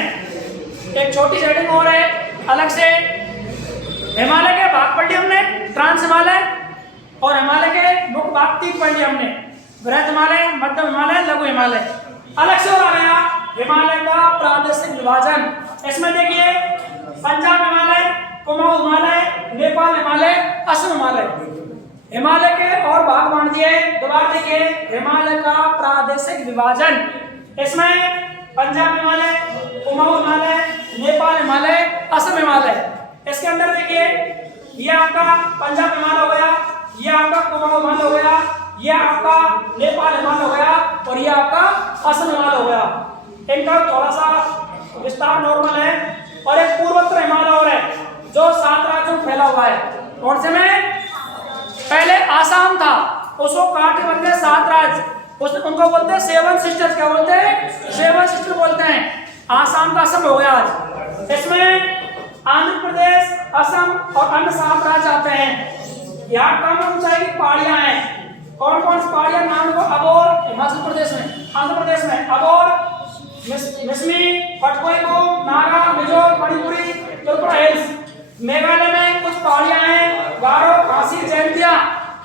एक छोटी सेटिंग और है अलग से। हिमालय के भाग पढ़ लिए हमने, ट्रांस हिमालय, और हिमालय के मुख्य भाग 3 पढ़ लिए हमने, बृहद हिमालय, मध्यम हिमालय, लघु हिमालय। अलग से और आ गया हिमालय का प्रादेशिक विभाजन। इसमें देखिए पंजाब हिमालय, कुमाऊं हिमालय, नेपाल हिमालय, असम हिमालय। हिमालय के और भाग बांट दिए। दोबारा देखिए हिमालय का प्रादेशिक विभाजन। इसमें पंजाब हिमालय, कुमाऊं हिमालय, नेपाल हिमालय, असम हिमालय। इसके अंदर देखिए ये आपका पंजाब हिमालय हो गया, ये आपका कुमाऊं हिमालय हो गया, ये आपका नेपाल हिमालय हो गया, और ये आपका असम हिमालय हो गया। इनका थोड़ा सा विस्तार नॉर्मल है। और एक पूर्वोत्तर हिमालय और है जो 7 राज्यों में फैला हुआ है। कौन से में? पहले आसाम था, उसको काट के बन गए 7 राज्य, उनको बोलते हैं 7 सिस्टर्स। क्या बोलते हैं? 7 सिस्टर बोलते हैं। आसाम का असम हो गया आज। इसमें आंध्र प्रदेश, असम और अन्य 7 राज्य आते हैं। यहाँ कम ऊंचाई की पहाड़ियां हैं। कौन कौन सी पहाड़ियां? नाम को अबोर हिमाचल प्रदेश में, आंध्र प्रदेश में अबोर, मिसमी, पटकोईगुम, नागा, मिजोर, मणिपुरी, त्रिपुरा हिल्स। मेघालय में कुछ पहाड़ियां हैं, गारो, खासी, जयंतिया।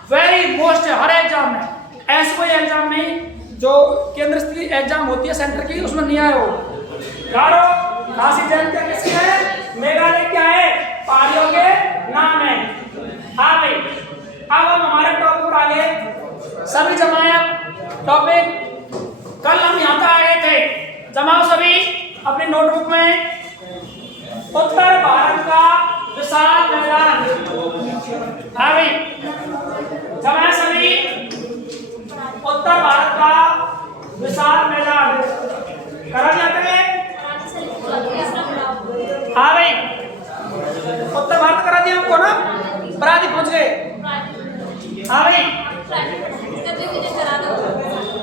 वेरी मोस्ट है हर एग्जाम में। ऐसे कोई एग्जाम नहीं जो केंद्र स्थित एग्जाम होती है सेंटर की, उसमें नहीं आया हो। गारो, खासी, जयंतिया किसकी है? मेघालय क्या है? पहाड़ियों के नाम है। हाँ भाई, अब हम हमारे टॉपिक पर आगे सभी जमाए टॉपिक। कल हम यहाँ तक आ गए थे, जमाओ सभी अपनी नोटबुक में। उत्तर भारत का विशाल मैदान। हाँ भाई, जब है सभी उत्तर भारत का विशाल मैदान करा जाते हैं। हाँ भाई, उत्तर भारत करा दिया हमको ना, पराधी पहुंच गए। हाँ भाई,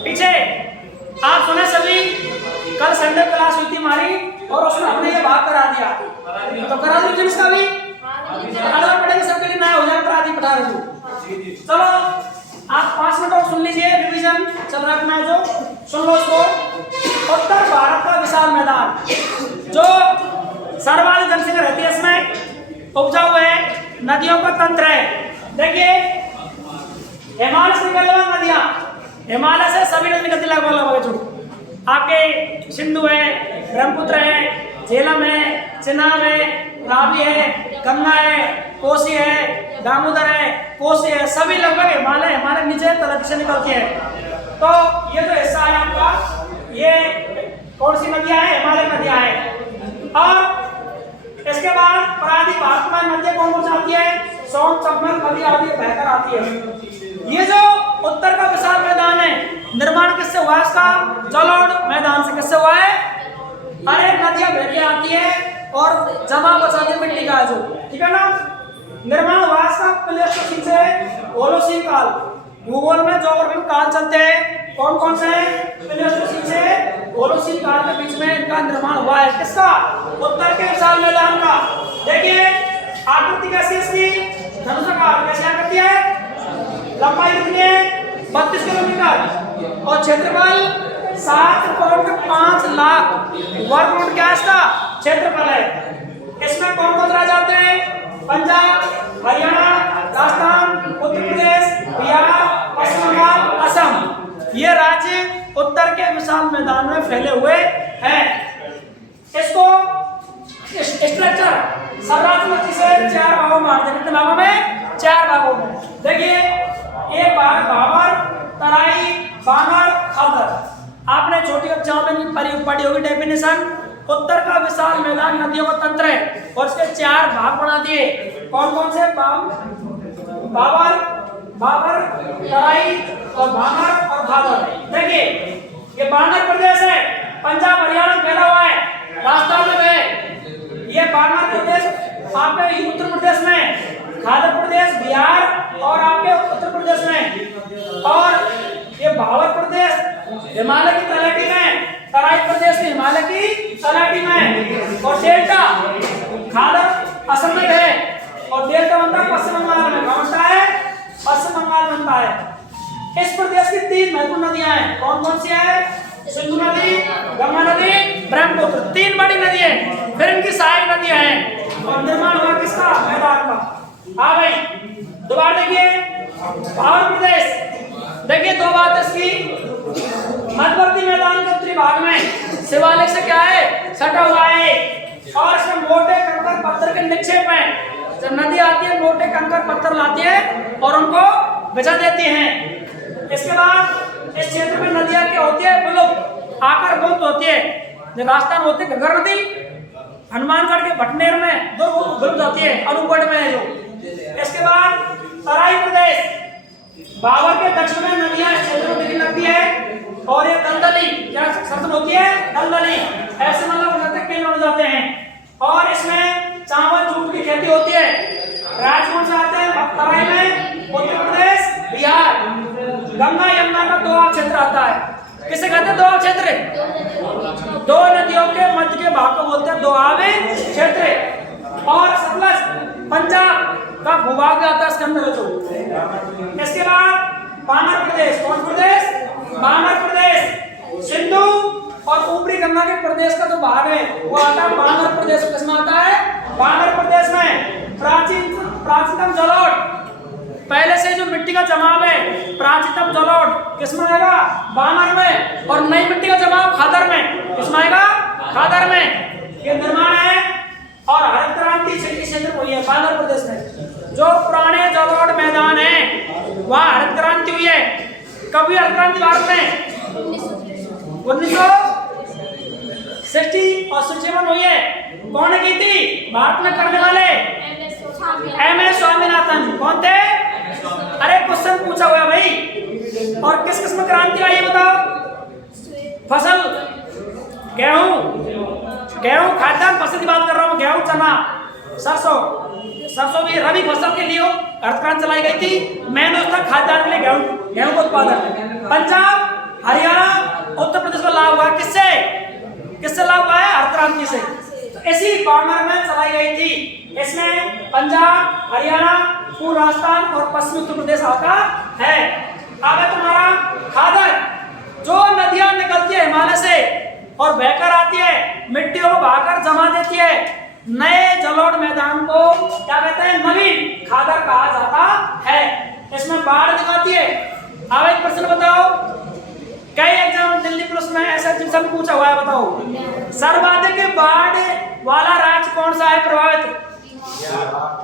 पीछे आप सुने सभी, कल संडे क्लास हुई थी हमारी और उसने हमने ये भाग करा दिया, तो करा दीजिए इसका भी, अगला पढ़ेंगे सबके लिए नया हो जाए पराधी पढ़ा रहे हो। चलो आप 5 मिनट और सुन लीजिए, रिवीजन चल रहा है अपना, जो सुन लो इसको। उत्तर भारत का विशाल मैदान जो सर्वाधिक जनसंख्या रहती है, इसमें उपजाऊ है, नदियों का तंत्र है। देखिए हिमालय से निकलने वाली नदियां, हिमालय से सभी नदी निकलती लगभग आपके सिंधु है, ब्रह्मपुत्र है, झेलम है, चिनाब है, रावी है, गंगा है, कोसी है, दामोदर है, कोसी है, सभी लगभग हिमालय नीचे तलहटी से निकलती है। तो ये जो हिस्सा है आपका, ये कौन सी नदियां हैं? हिमालय नदियां हैं। और इसके बाद पराधी भारत में नदियां कौन कौन सी आती है? सोन, चंबल, नदी आदि बहकर आती है। ये जो उत्तर का विशाल मैदान है, निर्माण किससे हुआ है इसका? जलोढ़ मैदान से। किससे हुआ है? अरे नदियां बह के आती है और जमा बचाती मिट्टी का जो, ठीक है ना। निर्माण हुआ इसका प्लेस्टोसीन से होलोसीन काल। भूगोल में ज्योग्राफिकल काल चलते हैं, कौन कौन से हैं? प्लेस्टोसीन से होलोसीन काल के बीच में इनका निर्माण हुआ है। किसका? उत्तर के विशाल मैदान का। देखिए आकृति कैसी इसकी? धनुषाकार। कैसे आकृति है? लंबाई कितनी है? 32 किलोमीटर और क्षेत्रफल 7.5 लाख वर्ग फुट क्या इसका क्षेत्रफल है। इसमें कौन कौन राज्य आते हैं? पंजाब, हरियाणा, राजस्थान, उत्तर प्रदेश, बिहार, पश्चिम बंगाल, असम। ये राज्य उत्तर के विशाल मैदान में फैले हुए हैं। इसको स्ट्रक्चर संरचना से 4 भागों में बांट दें। कितने भागों में? 4 भागों में। देखिए एक भाग भाबर, तराई, बानर, खादर। आपने छोटी कक्षाओं में पढ़ी होगी डेफिनेशन। उत्तर का विशाल मैदान नदियों का तंत्र है और इसके 4 भाग बना दिए। कौन कौन से? बाबर, तराई और बानर और खादर। देखिए ये बानर प्रदेश है, पंजाब हरियाणा में फैला हुआ है, राजस्थान में है। ये बानर प्रदेश आपके उत्तर प्रदेश में, खादर प्रदेश बिहार और आपके उत्तर प्रदेश में, और ये भावर प्रदेश हिमालय की तलहटी में, तराई प्रदेश हिमालय की तलहटी में, और डेल्टा खादर असम में है और डेल्टा बनता है पश्चिम बंगाल में। बनता है पश्चिम बंगाल बनता है। इस प्रदेश की 3 महत्वपूर्ण नदियां हैं। कौन कौन सी है? सिंधु नदी, गंगा नदी, ब्रह्मपुत्र। 3 बड़ी नदी है, फिर इनकी सहायक नदियां हैं। और निर्माण हुआ किसका? मैदान का। हाँ भाई, दोबारा देखिए भावर प्रदेश। देखिए 2 बात इसकी, मध्यवर्ती मैदान के उत्तरी भाग में शिवालिक से क्या है? सटा हुआ है और इसमें मोटे कंकर पत्थर के निक्षेप हैं। जब नदी आती है मोटे कंकर पत्थर लाती है और उनको बिछा देती हैं। इसके बाद इस क्षेत्र में नदियां क्या होती है? विलुप्त, आकर विलुप्त होती है। जो राजस्थान होती है घग्गर नदी, हनुमानगढ़ के भटनेर में विलुप्त होती है, अनूपगढ़ में है जो। इसके बाद तराई प्रदेश, बाबर के दक्षिण में नदियां इस क्षेत्र में दिखने लगती है और ये दलदली क्या सर्जन होती है? दलदली। ऐसे मतलब केंद्र हो जाते हैं और इसमें चावल जूट की खेती होती है। राज्य कौन से आते हैं? तराई में उत्तर प्रदेश, बिहार। गंगा यमुना का दोआब क्षेत्र आता है। किसे कहते हैं दोआब क्षेत्र? 2 नदियों के मध्य के भाग को बोलते हैं दोआबी क्षेत्र। और सतलज पंजाब का भूभाग आता है इसके अंदर। इसके बाद बानर प्रदेश। कौन प्रदेश? बानर प्रदेश। सिंधु और ऊपरी गंगा के प्रदेश का जो भाग है वो आता है बानर प्रदेश। किसमें आता है? बानर प्रदेश में। प्राचीनतम जलोढ़, पहले से जो मिट्टी का जमाव है, प्राचीनतम जलोढ़ किसमें आएगा? बानर में। और नई मिट्टी का जमाव खादर में। किसमें आएगा? खादर में। ये निर्माण है और हरित क्रांति क्षेत्र हुई है बानर प्रदेश में। जो पुराने जलोढ़ मैदान है वहाँ हरित क्रांति हुई है। कभी हरित क्रांति भारत में 1960 और 67 हुई है। कौन की थी? भारत में करने वाले MS स्वामीनाथन। कौन थे? अरे क्वेश्चन पूछा हुआ है भाई। और किस किस्म क्रांति आई बताओ? फसल, गेहूं खाद्यान्न फसल की बात कर रहा हूँ। गेहूं, चना, सरसों भी रबी फसल के लिए अर्थ क्रांति चलाई गई थी। मेन उसका खाद्यान्न के लिए गेहूं का उत्पादन। पंजाब, हरियाणा, उत्तर प्रदेश को लाभ हुआ किससे लाभ हुआ है? अर्थ क्रांति से। तो इसी कॉर्नर में चलाई गई थी। इसमें पंजाब, हरियाणा, पूर्व राजस्थान और पश्चिमी उत्तर प्रदेश आता है। अब है तुम्हारा खादर, जो नदियां निकलती है हिमालय से और बहकर आती है, मिट्टियों को बहाकर जमा देती है, नए जलोढ़ मैदान को क्या कहते हैं? नवीन खादर कहा जाता है। इसमें बाढ़ दिखाती है। अब एक प्रश्न बताओ, कई एग्जाम दिल्ली पुलिस में ऐसा क्वेश्चन पूछा हुआ है, बताओ सर्वाधिक बाढ़ वाला राज्य कौन सा है प्रभावित?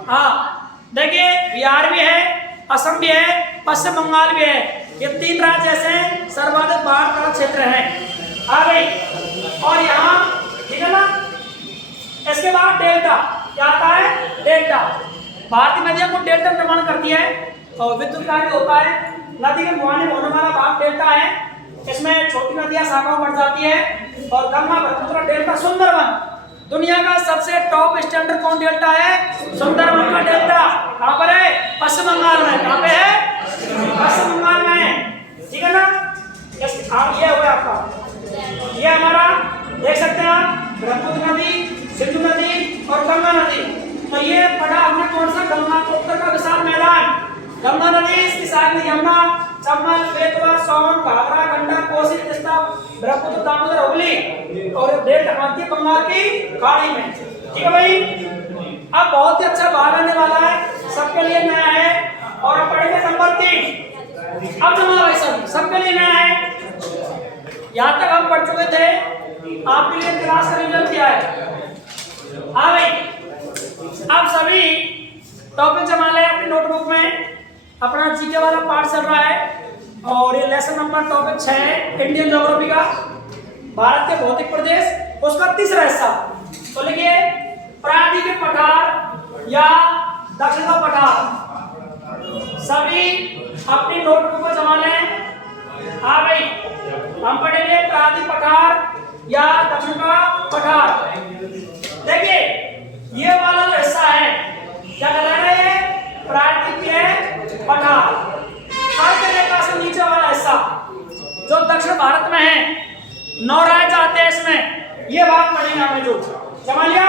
हाँ देखिए, बिहार भी है, असम भी है, पश्चिम बंगाल भी है। ये 3 राज्य ऐसे सर्वाधिक बाढ़ वाला क्षेत्र है। आ गई। और यहाँ ठीक है ना, इसके बाद डेल्टा क्या आता है? डेल्टा भारतीय नदियों को डेल्टा निर्माण करती है और विद्युत कार्य होता है। नदी के मुहाने में होने वाला भाग डेल्टा है। इसमें छोटी नदियां शाखाओं बढ़ जाती है और गंगा ब्रह्मपुत्र डेल्टा। सुंदरवन दुनिया का सबसे टॉप स्टैंडर्ड कौन डेल्टा है? सुंदरवन का डेल्टा। कहाँ पर है? पश्चिम बंगाल में। कहाँ पे है? पश्चिम बंगाल में। ठीक है ना। ये हुआ आपका, ये हमारा देख सकते हैं आप, ब्रह्मपुत्र नदी, सिंधु नदी और गंगा नदी। तो ये पढ़ा हमने कौन सा? गंगा को उत्तर का विशाल मैदान। गंगा नदी, इसकी सागर यमुना, चंबल, बेतवा, सोन, घाघरा, गंडक, कोसी, तीस्ता, ब्रह्मपुत्र, दामोदर, हुगली और डेल्टा आती है बंगाल की खाड़ी में। ठीक है भाई। अब बहुत ही अच्छा भाग आने वाला है, सबके लिए नया है। और पढ़ेंगे नंबर 3। अब जमा भाई सबके लिए नया है। यहाँ तक हम पढ़ चुके थे, आपके लिए क्लास का रिजल्ट क्या है? हाँ भाई, अब सभी टॉपिक जमा ले अपनी नोटबुक में। अपना जीके वाला पार्ट चल रहा है और ये लेसन नंबर टॉपिक 6 है, इंडियन ज्योग्राफी का, भारत के भौतिक प्रदेश, उसका तीसरा हिस्सा। तो लिखिए, प्रांतीय के पठार या दक्षिण का पठार। सभी अपनी नोटबुक को जमा लें। हाँ भाई, हम पढ़ेंगे प्रांतीय पठार या दक्षिण का पठार। देखिए, ये वाला जो हिस्सा है क्या कहलाता है? प्रांतीय पठार। कर्क रेखा से नीचे वाला हिस्सा जो दक्षिण भारत में है, 9 राज्य आते हैं इसमें। ये बात पढ़ेंगे हमें, जो समझ लिया?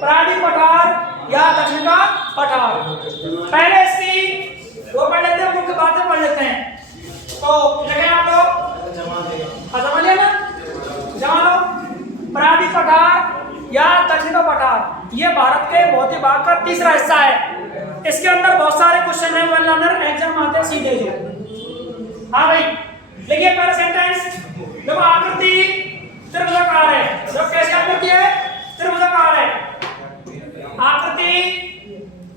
प्रांतीय पठार या दक्षिण का पठार। पहले इसकी वो पढ़ लेते हैं, मुख्य बातें पढ़ लेते हैं। तो लिखें आप लोग, समझ लिया ना? जमा लो। प्रांतीय पठार या दक्षिण का पठार, ये भारत के भौतिक भाग का तीसरा हिस्सा है। इसके अंदर बहुत सारे क्वेश्चन है, वन लाइनर एग्जाम आते हैं सीधे जो। हाँ भाई, देखिए पहला सेंटेंस, देखो आकृति त्रिभुजाकार है। जो कैसी आकृति है? त्रिभुजाकार है। आकृति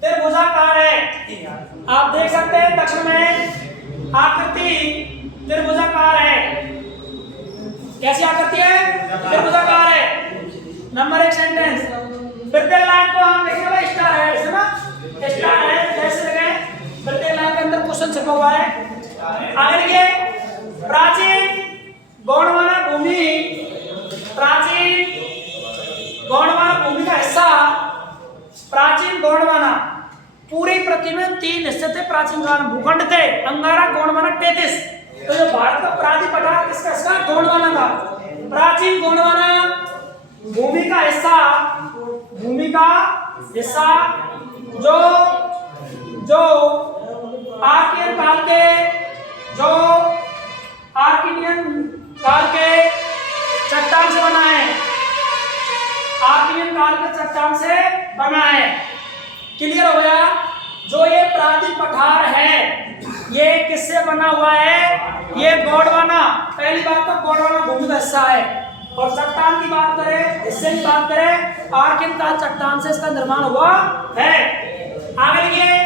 त्रिभुजाकार है। आप देख सकते हैं दक्षिण में आकृति त्रिभुजाकार है। कैसी आकृति है? त्रिभुजाकार है। Number 1 sentence. प्रत्येक लाइन को हम लिखेंगे भाई स्टार है, ऐसे ना स्टार है, जैसे लगे प्रत्येक लाइन के अंदर क्वेश्चन छिपा हुआ है। आगे लिखिए, प्राचीन गौड़वाना भूमि, प्राचीन गौड़वाना भूमि का हिस्सा, प्राचीन गौड़वाना पूरी पृथ्वी में 3 हिस्से थे प्राचीन काल में, भूखंड थे, अंगारा, गोंडवाना, टेथिस। तो जो भारत का प्रांतीय पठार किसका हिस्सा? गोंडवाना था। प्राचीन गोंडवाना भूमि का हिस्सा, भूमि का हिस्सा जो आर्कियन काल के, जो आर्कियन काल के चट्टान से बना है, आर्कियन काल के चट्टान से बना है। क्लियर हो गया? जो ये प्रांतीय पठार है, ये किससे बना हुआ है? ये गोंडवाना, पहली बात तो गोंडवाना भूमि का हिस्सा है। और चट्टान की बात करें, हिस्से की बात करें, आर्कियन काल चट्टान से इसका निर्माण हुआ है। आगे लिखिए,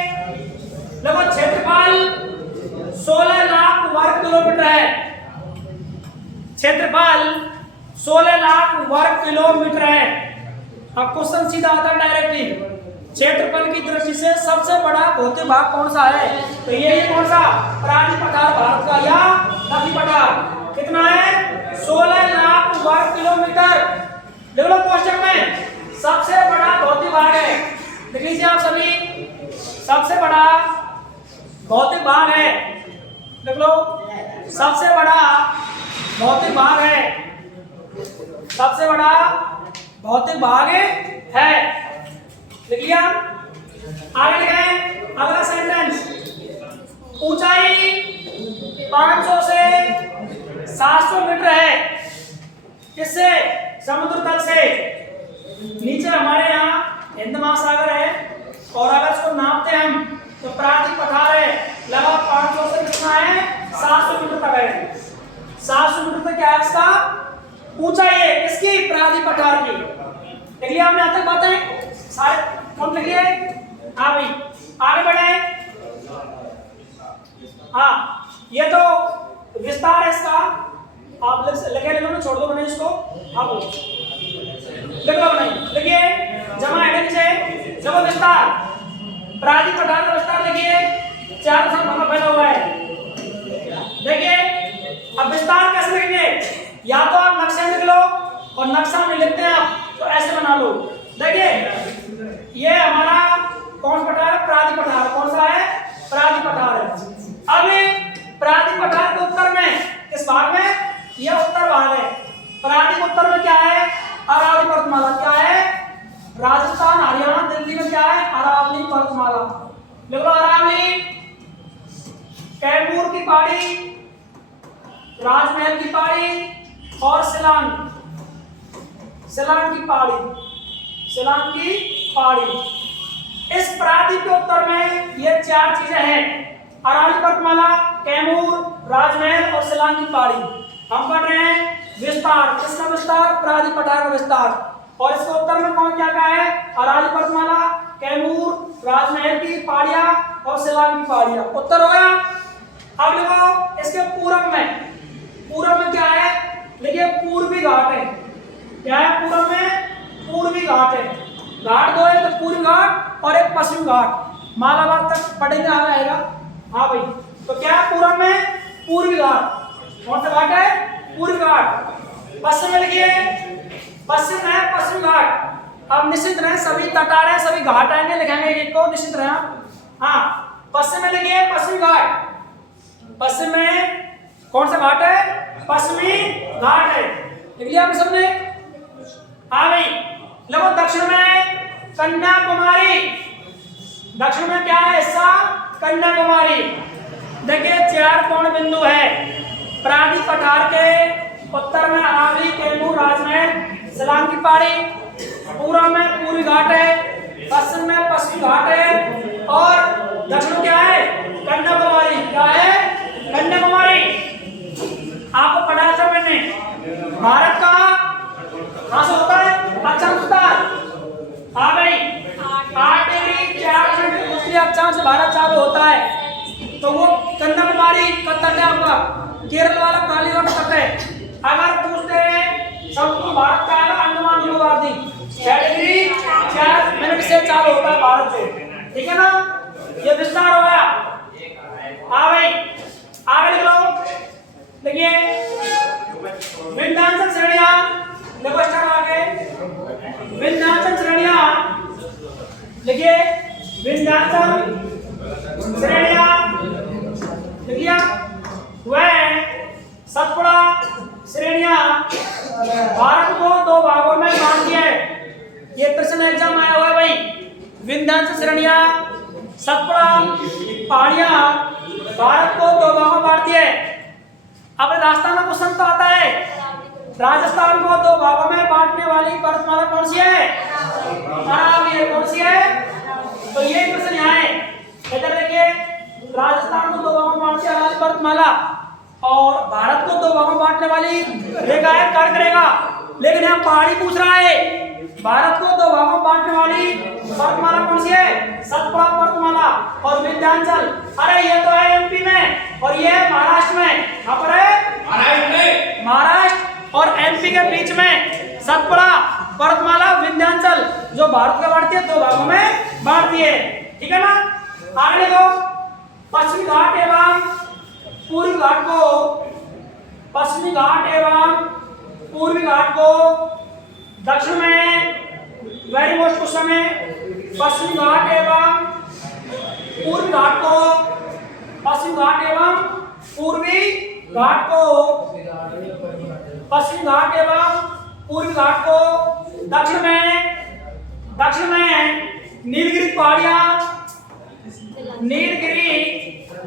देखो क्षेत्रफल 16 लाख वर्ग किलोमीटर है। क्षेत्रफल 16 लाख वर्ग किलोमीटर है। अब क्वेश्चन सीधा आता है डायरेक्टली, क्षेत्रफल की दृष्टि से सबसे बड़ा भौतिक भाग कौन सा है? तो ये कौन सा? प्रांतीय पठार भारत का या नदी पठार। कितना है? 16 लाख वर्ग किलोमीटर। देख लो क्वेश्चन में, सबसे बड़ा भौतिक भाग है। देख लीजिए आप सभी, सबसे बड़ा भौतिक भाग है। देख लो, सबसे बड़ा भौतिक भाग है, सबसे बड़ा भौतिक भाग है। लिख लिया? आगे लिखें अगला सेंटेंस। ऊंचाई 500 से 700 मीटर है। किससे? समुद्र तल से। नीचे हमारे यहाँ हिंद महासागर है, और अगर इसको नापते हम तो प्रांतीय पठार है, लगभग 500 से कितना है? 700 मीटर तक है। 700 मीटर तक क्या है इसका ऊंचाई है? किसकी? प्रांतीय पठार की। देख लिया हमने यहाँ तक बातें सारे कौन लिख लिए? हाँ भाई, आगे बढ़े। हाँ, ये तो विस्तार है इसका, आप लिखे लो ना, छोड़ दो नहीं इसको। हाँ बोलो, लिख लो नहीं लिखिए, जमा है नीचे। जब विस्तार, प्रांतीय पठार का विस्तार लिखिए, 4 भाग में फैला हुआ है। देखिए अब विस्तार कैसे लिखेंगे? या तो आप नक्शे में लिख लो, और नक्शा में लिखते हैं आप तो ऐसे बना लो। देखिए ये हमारा कौन सा पठार है? प्रांतीय पठार। कौन सा है? प्रांतीय पठार है। अब प्रांतीय पठार के उत्तर में किस भाग में? यह उत्तर भाग है। प्रांतीय उत्तर में क्या है? अरावली पर्वतमाला। क्या है? राजस्थान, हरियाणा, दिल्ली में क्या है? अरावली पर्वतमाला। लिख लो अरावली, कैमूर की पहाड़ी, राजमहल की पहाड़ी, और शिलांग की पहाड़ी, शिलांग की पहाड़ी। इस प्रांतीय के उत्तर में ये 4 चीजें हैं: अरावली पर्वतमाला, कैमूर, राजमहल और शिलांग की पहाड़ी। हम पढ़ रहे हैं विस्तार। किसका विस्तार? प्रांतीय पठार का विस्तार। और इसके उत्तर में कौन क्या क्या है? अरावली पर्वतमाला, कैमूर, राजमहल की पहाड़ियां और शिलांग की पहाड़ियां। उत्तर हो गया। अब देखो इसके पूर्व में, पूर्व में क्या है? देखिए पूर्वी घाट है। क्या है पूर्व में? पूर्वी घाट है। घाट 2 है, तो पूर्वी घाट और एक पश्चिमी घाट। मालाबार तक पढ़ेंगे, आएगा। हाँ भाई, तो क्या है पूर्व में? पूर्वी घाट। कौन सा घाट है? पूर्वी घाट। पश्चिम में लिखिए, पश्चिम है पश्चिमी घाट। अब निश्चित रहे, सभी तटार है, सभी घाट आएंगे, लिखेंगे एक को, निश्चित रहे। हाँ, पश्चिम में लिखिए पश्चिमी घाट। पश्चिम में कौन सा घाट है? पश्चिमी घाट है। लिख लिया आपने सबने? हाँ भाई, देखो दक्षिण में कन्याकुमारी। दक्षिण में क्या है हिस्सा? कन्याकुमारी। देखिए 4 कोण बिंदु है। प्रांतीय पठार के उत्तर में अरावली, कैमूर, राजमहल, शिलांग की पहाड़ी। पूर्व में पूर्वी घाट है, पश्चिम में पश्चिमी घाट है, और दक्षिण क्या है? कन्याकुमारी। क्या है? कन्याकुमारी। आपको पढ़ाया था मैंने, भारत का कहां से होता है? अक्षांश उत्तर। हाँ भाई, 8 डिग्री 4 मिनट उत्तरी अक्षांश से भारत चालू होता है। तो वो कन्याकुमारी का तट है आपका, केरल वाला कालीगढ़ तट है। अगर पूछते हैं संपूर्ण भारत का है अंडमान निकोबार द्वीप, 6 डिग्री 4 मिनट से चालू होता है भारत से। ठीक है ना? ये विस्तार हो गया। हाँ भाई, आगे लिख लो। देखिए विंध्याचल श्रेणियां, देखो स्टार आगे। विंध्याचल श्रेणियां लिखिए, विंध्याचल श्रेणियां लिख लिया। वह सतपुड़ा श्रेणियां भारत को 2 भागों में बांटती है। ये प्रश्न एग्जाम आया हुआ है भाई। विंध्याचल श्रेणियां, सतपुड़ा पहाड़ियां भारत को 2 भागों में बांटती है। अब राजस्थान में क्वेश्चन तो आता है, राजस्थान को 2 भागों में बांटने वाली पर्वतमाला कौन सी है? अरावली है। कौन सी है? तो ये क्वेश्चन यहाँ है। इधर देखिए, राजस्थान को 2 भागों में बांटती है अरावली पर्वतमाला, और भारत को 2 भागों में बांटने वाली रेखा है कर्क रेखा। लेकिन यहाँ पहाड़ी पूछ रहा है, भारत को 2 भागों में बांटने वाली पर्वतमाला कौन सी है? सतपुड़ा पर्वतमाला और विंध्याचल। अरे ये तो है एमपी में, और ये है महाराष्ट्र में। कहाँ पर है? महाराष्ट्र में। महाराष्ट्र और एमपी के बीच में सतपुड़ा पर्वतमाला विंध्याचल जो भारत को बांटती है, 2 भागों में बांटती है। ठीक है ना। आगे देखो, पश्चिमी घाट एवं पूर्वी घाट को, पश्चिमी घाट एवं पूर्वी घाट को दक्षिण में, वेरी मोस्ट क्वेश्चन है, पश्चिमी घाट एवं पूर्वी घाट को, पश्चिमी घाट एवं पूर्वी घाट को, पश्चिमी घाट एवं पूर्वी घाट को दक्षिण में नीलगिरी पहाड़ियां, नीलगिरी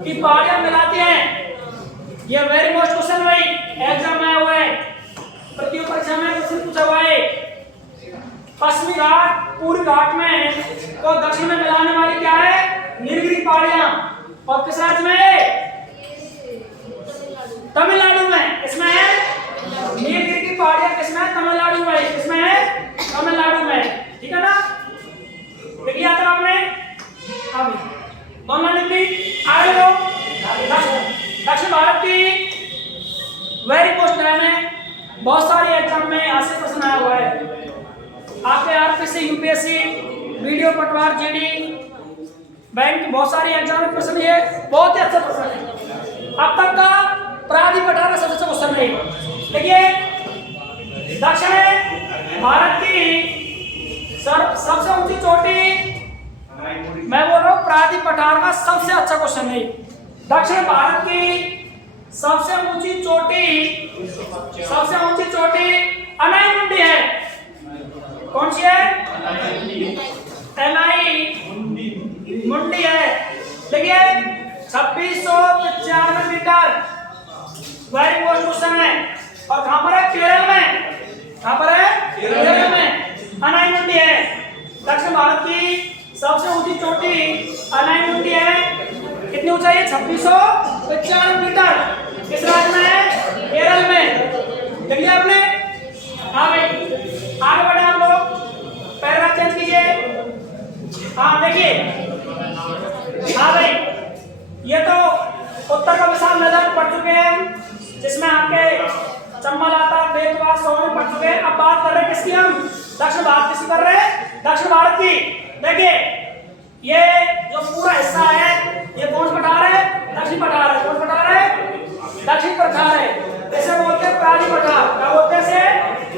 की पहाड़ियां मिलाती हैं। ये वेरी मोस्ट क्वेश्चन भाई, एग्जाम में हुआ है, प्रतियोगी परीक्षा में क्वेश्चन पूछा हुआ है। पश्चिमी घाट पूर्वी घाट में को दक्षिण में मिलाने वाली क्या है? नीलगिरी पहाड़ियां। और किस राज्य में है? तमिलनाडु में। इसमें है नीलगिरी की पहाड़ियां, किसमें? तमिलनाडु में। किसमें है? तमिलनाडु में। ठीक है ना। देख लिया था आपने? हाँ भाई, दोनों लिख ली। आगे लो, दक्षिण भारत की वेरी पोस्ट है, बहुत सारे एग्जाम में ऐसे प्रश्न आया हुआ है। आपके आरपीसी, यूपीएससी, वीडियो पटवार, जीडी, बैंक, बहुत सारे एग्जाम में प्रश्न, ये बहुत ही अच्छा प्रश्न है। अब तक का प्राधि पठार का सबसे अच्छा क्वेश्चन है। देखिए, दक्षिण भारत की सबसे ऊंची चोटी, मैं बोल रहा हूं प्राधि पठार का सबसे अच्छा क्वेश्चन है। दक्षिण भारत की सबसे ऊंची चोटी अनाई मुंडी है। कौन सी है? अनाई मुंडी है। देखिए, 2695 मीटर, वेरी मोस्ट क्वेश्चन है। और कहां पर है? केरल में। कहां पर है? केरल में अनाई मुंडी है। दक्षिण भारत की सबसे ऊंची चोटी अनाई मुंडी है। कितनी ऊंचाई है? 2695 मीटर। किस राज्य में है? केरल में। देख लिया आपने? हाँ भाई, आगे बढ़े आप लोग, पैराग्राफ चेंज कीजिए। हाँ देखिए, हाँ भाई, ये तो उत्तर का विशाल मैदान पढ़ चुके हैं, जिसमें आपके चंबल आता, बेतवा, सोने पढ़ चुके हैं। अब बात कर रहे हैं किसकी? हम दक्षिण भारत की कर रहे हैं, दक्षिण भारत की। देखिए, ये जो पूरा हिस्सा है, ये कौन पठार है? दक्षिण पठार है। कौन पठार है? दक्षिण पठार है। इसे बोलते हैं प्राधि पठार। क्या बोलते हैं इसे?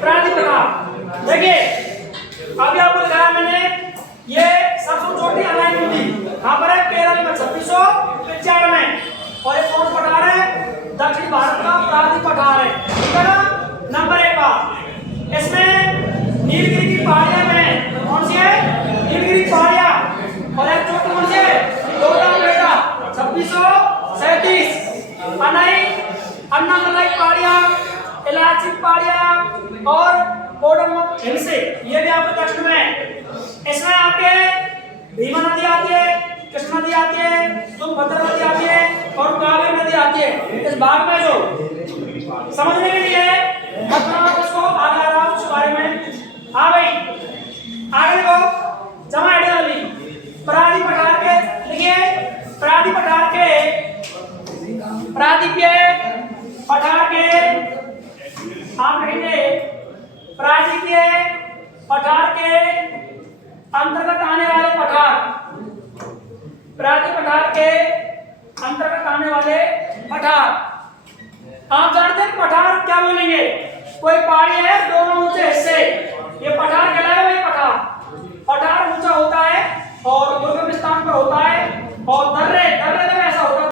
प्राधि पठार। देखिए, अभी आपको दिखाया मैंने, ये सबसे चोटी अनाई मुंडी कहां पर है? केरल में, 2695 में। और ये कौन पठार है? दक्षिण भारत का प्राधि पठार है। ठीक है ना। नंबर 1 बात, इसमें नीलगिरी की पहाड़ियां में कौन सी है? नीलगिरी पहाड़ियां। और एक चोटी कौन सी है? दोदा बेटा, 2637। अनाई, अन्नामलाई पहाड़ियां, इलायची पहाड़ियां और कोडम हिलसे, ये भी आपके दक्षिण में है। इसमें आपके भीमा नदी आती है, कृष्ण नदी आती है, तुंगभद्रा नदी आती है और कावेरी नदी आती है। इस भाग में जो समझने के लिए मतलब उसको आगे आ रहा हूं उस बारे में। हाँ भाई, आगे को जमा आइडिया वाली प्राधि पठार के, देखिए प्राधि पठार के, प्राधिप्य पठार के, आप कहेंगे प्राधिप्य पठार के अंतर्गत आने वाले पठार, प्राधि पठार के अंतर्गत आने वाले पठार। आप जानते हैं पठार क्या बोलेंगे? कोई पहाड़ी है, दोनों ऊंचे हिस्से, ये पठार कहलाएगा भाई। पठार ऊंचा होता है और दुर्गम स्थान पर होता है और दर्रे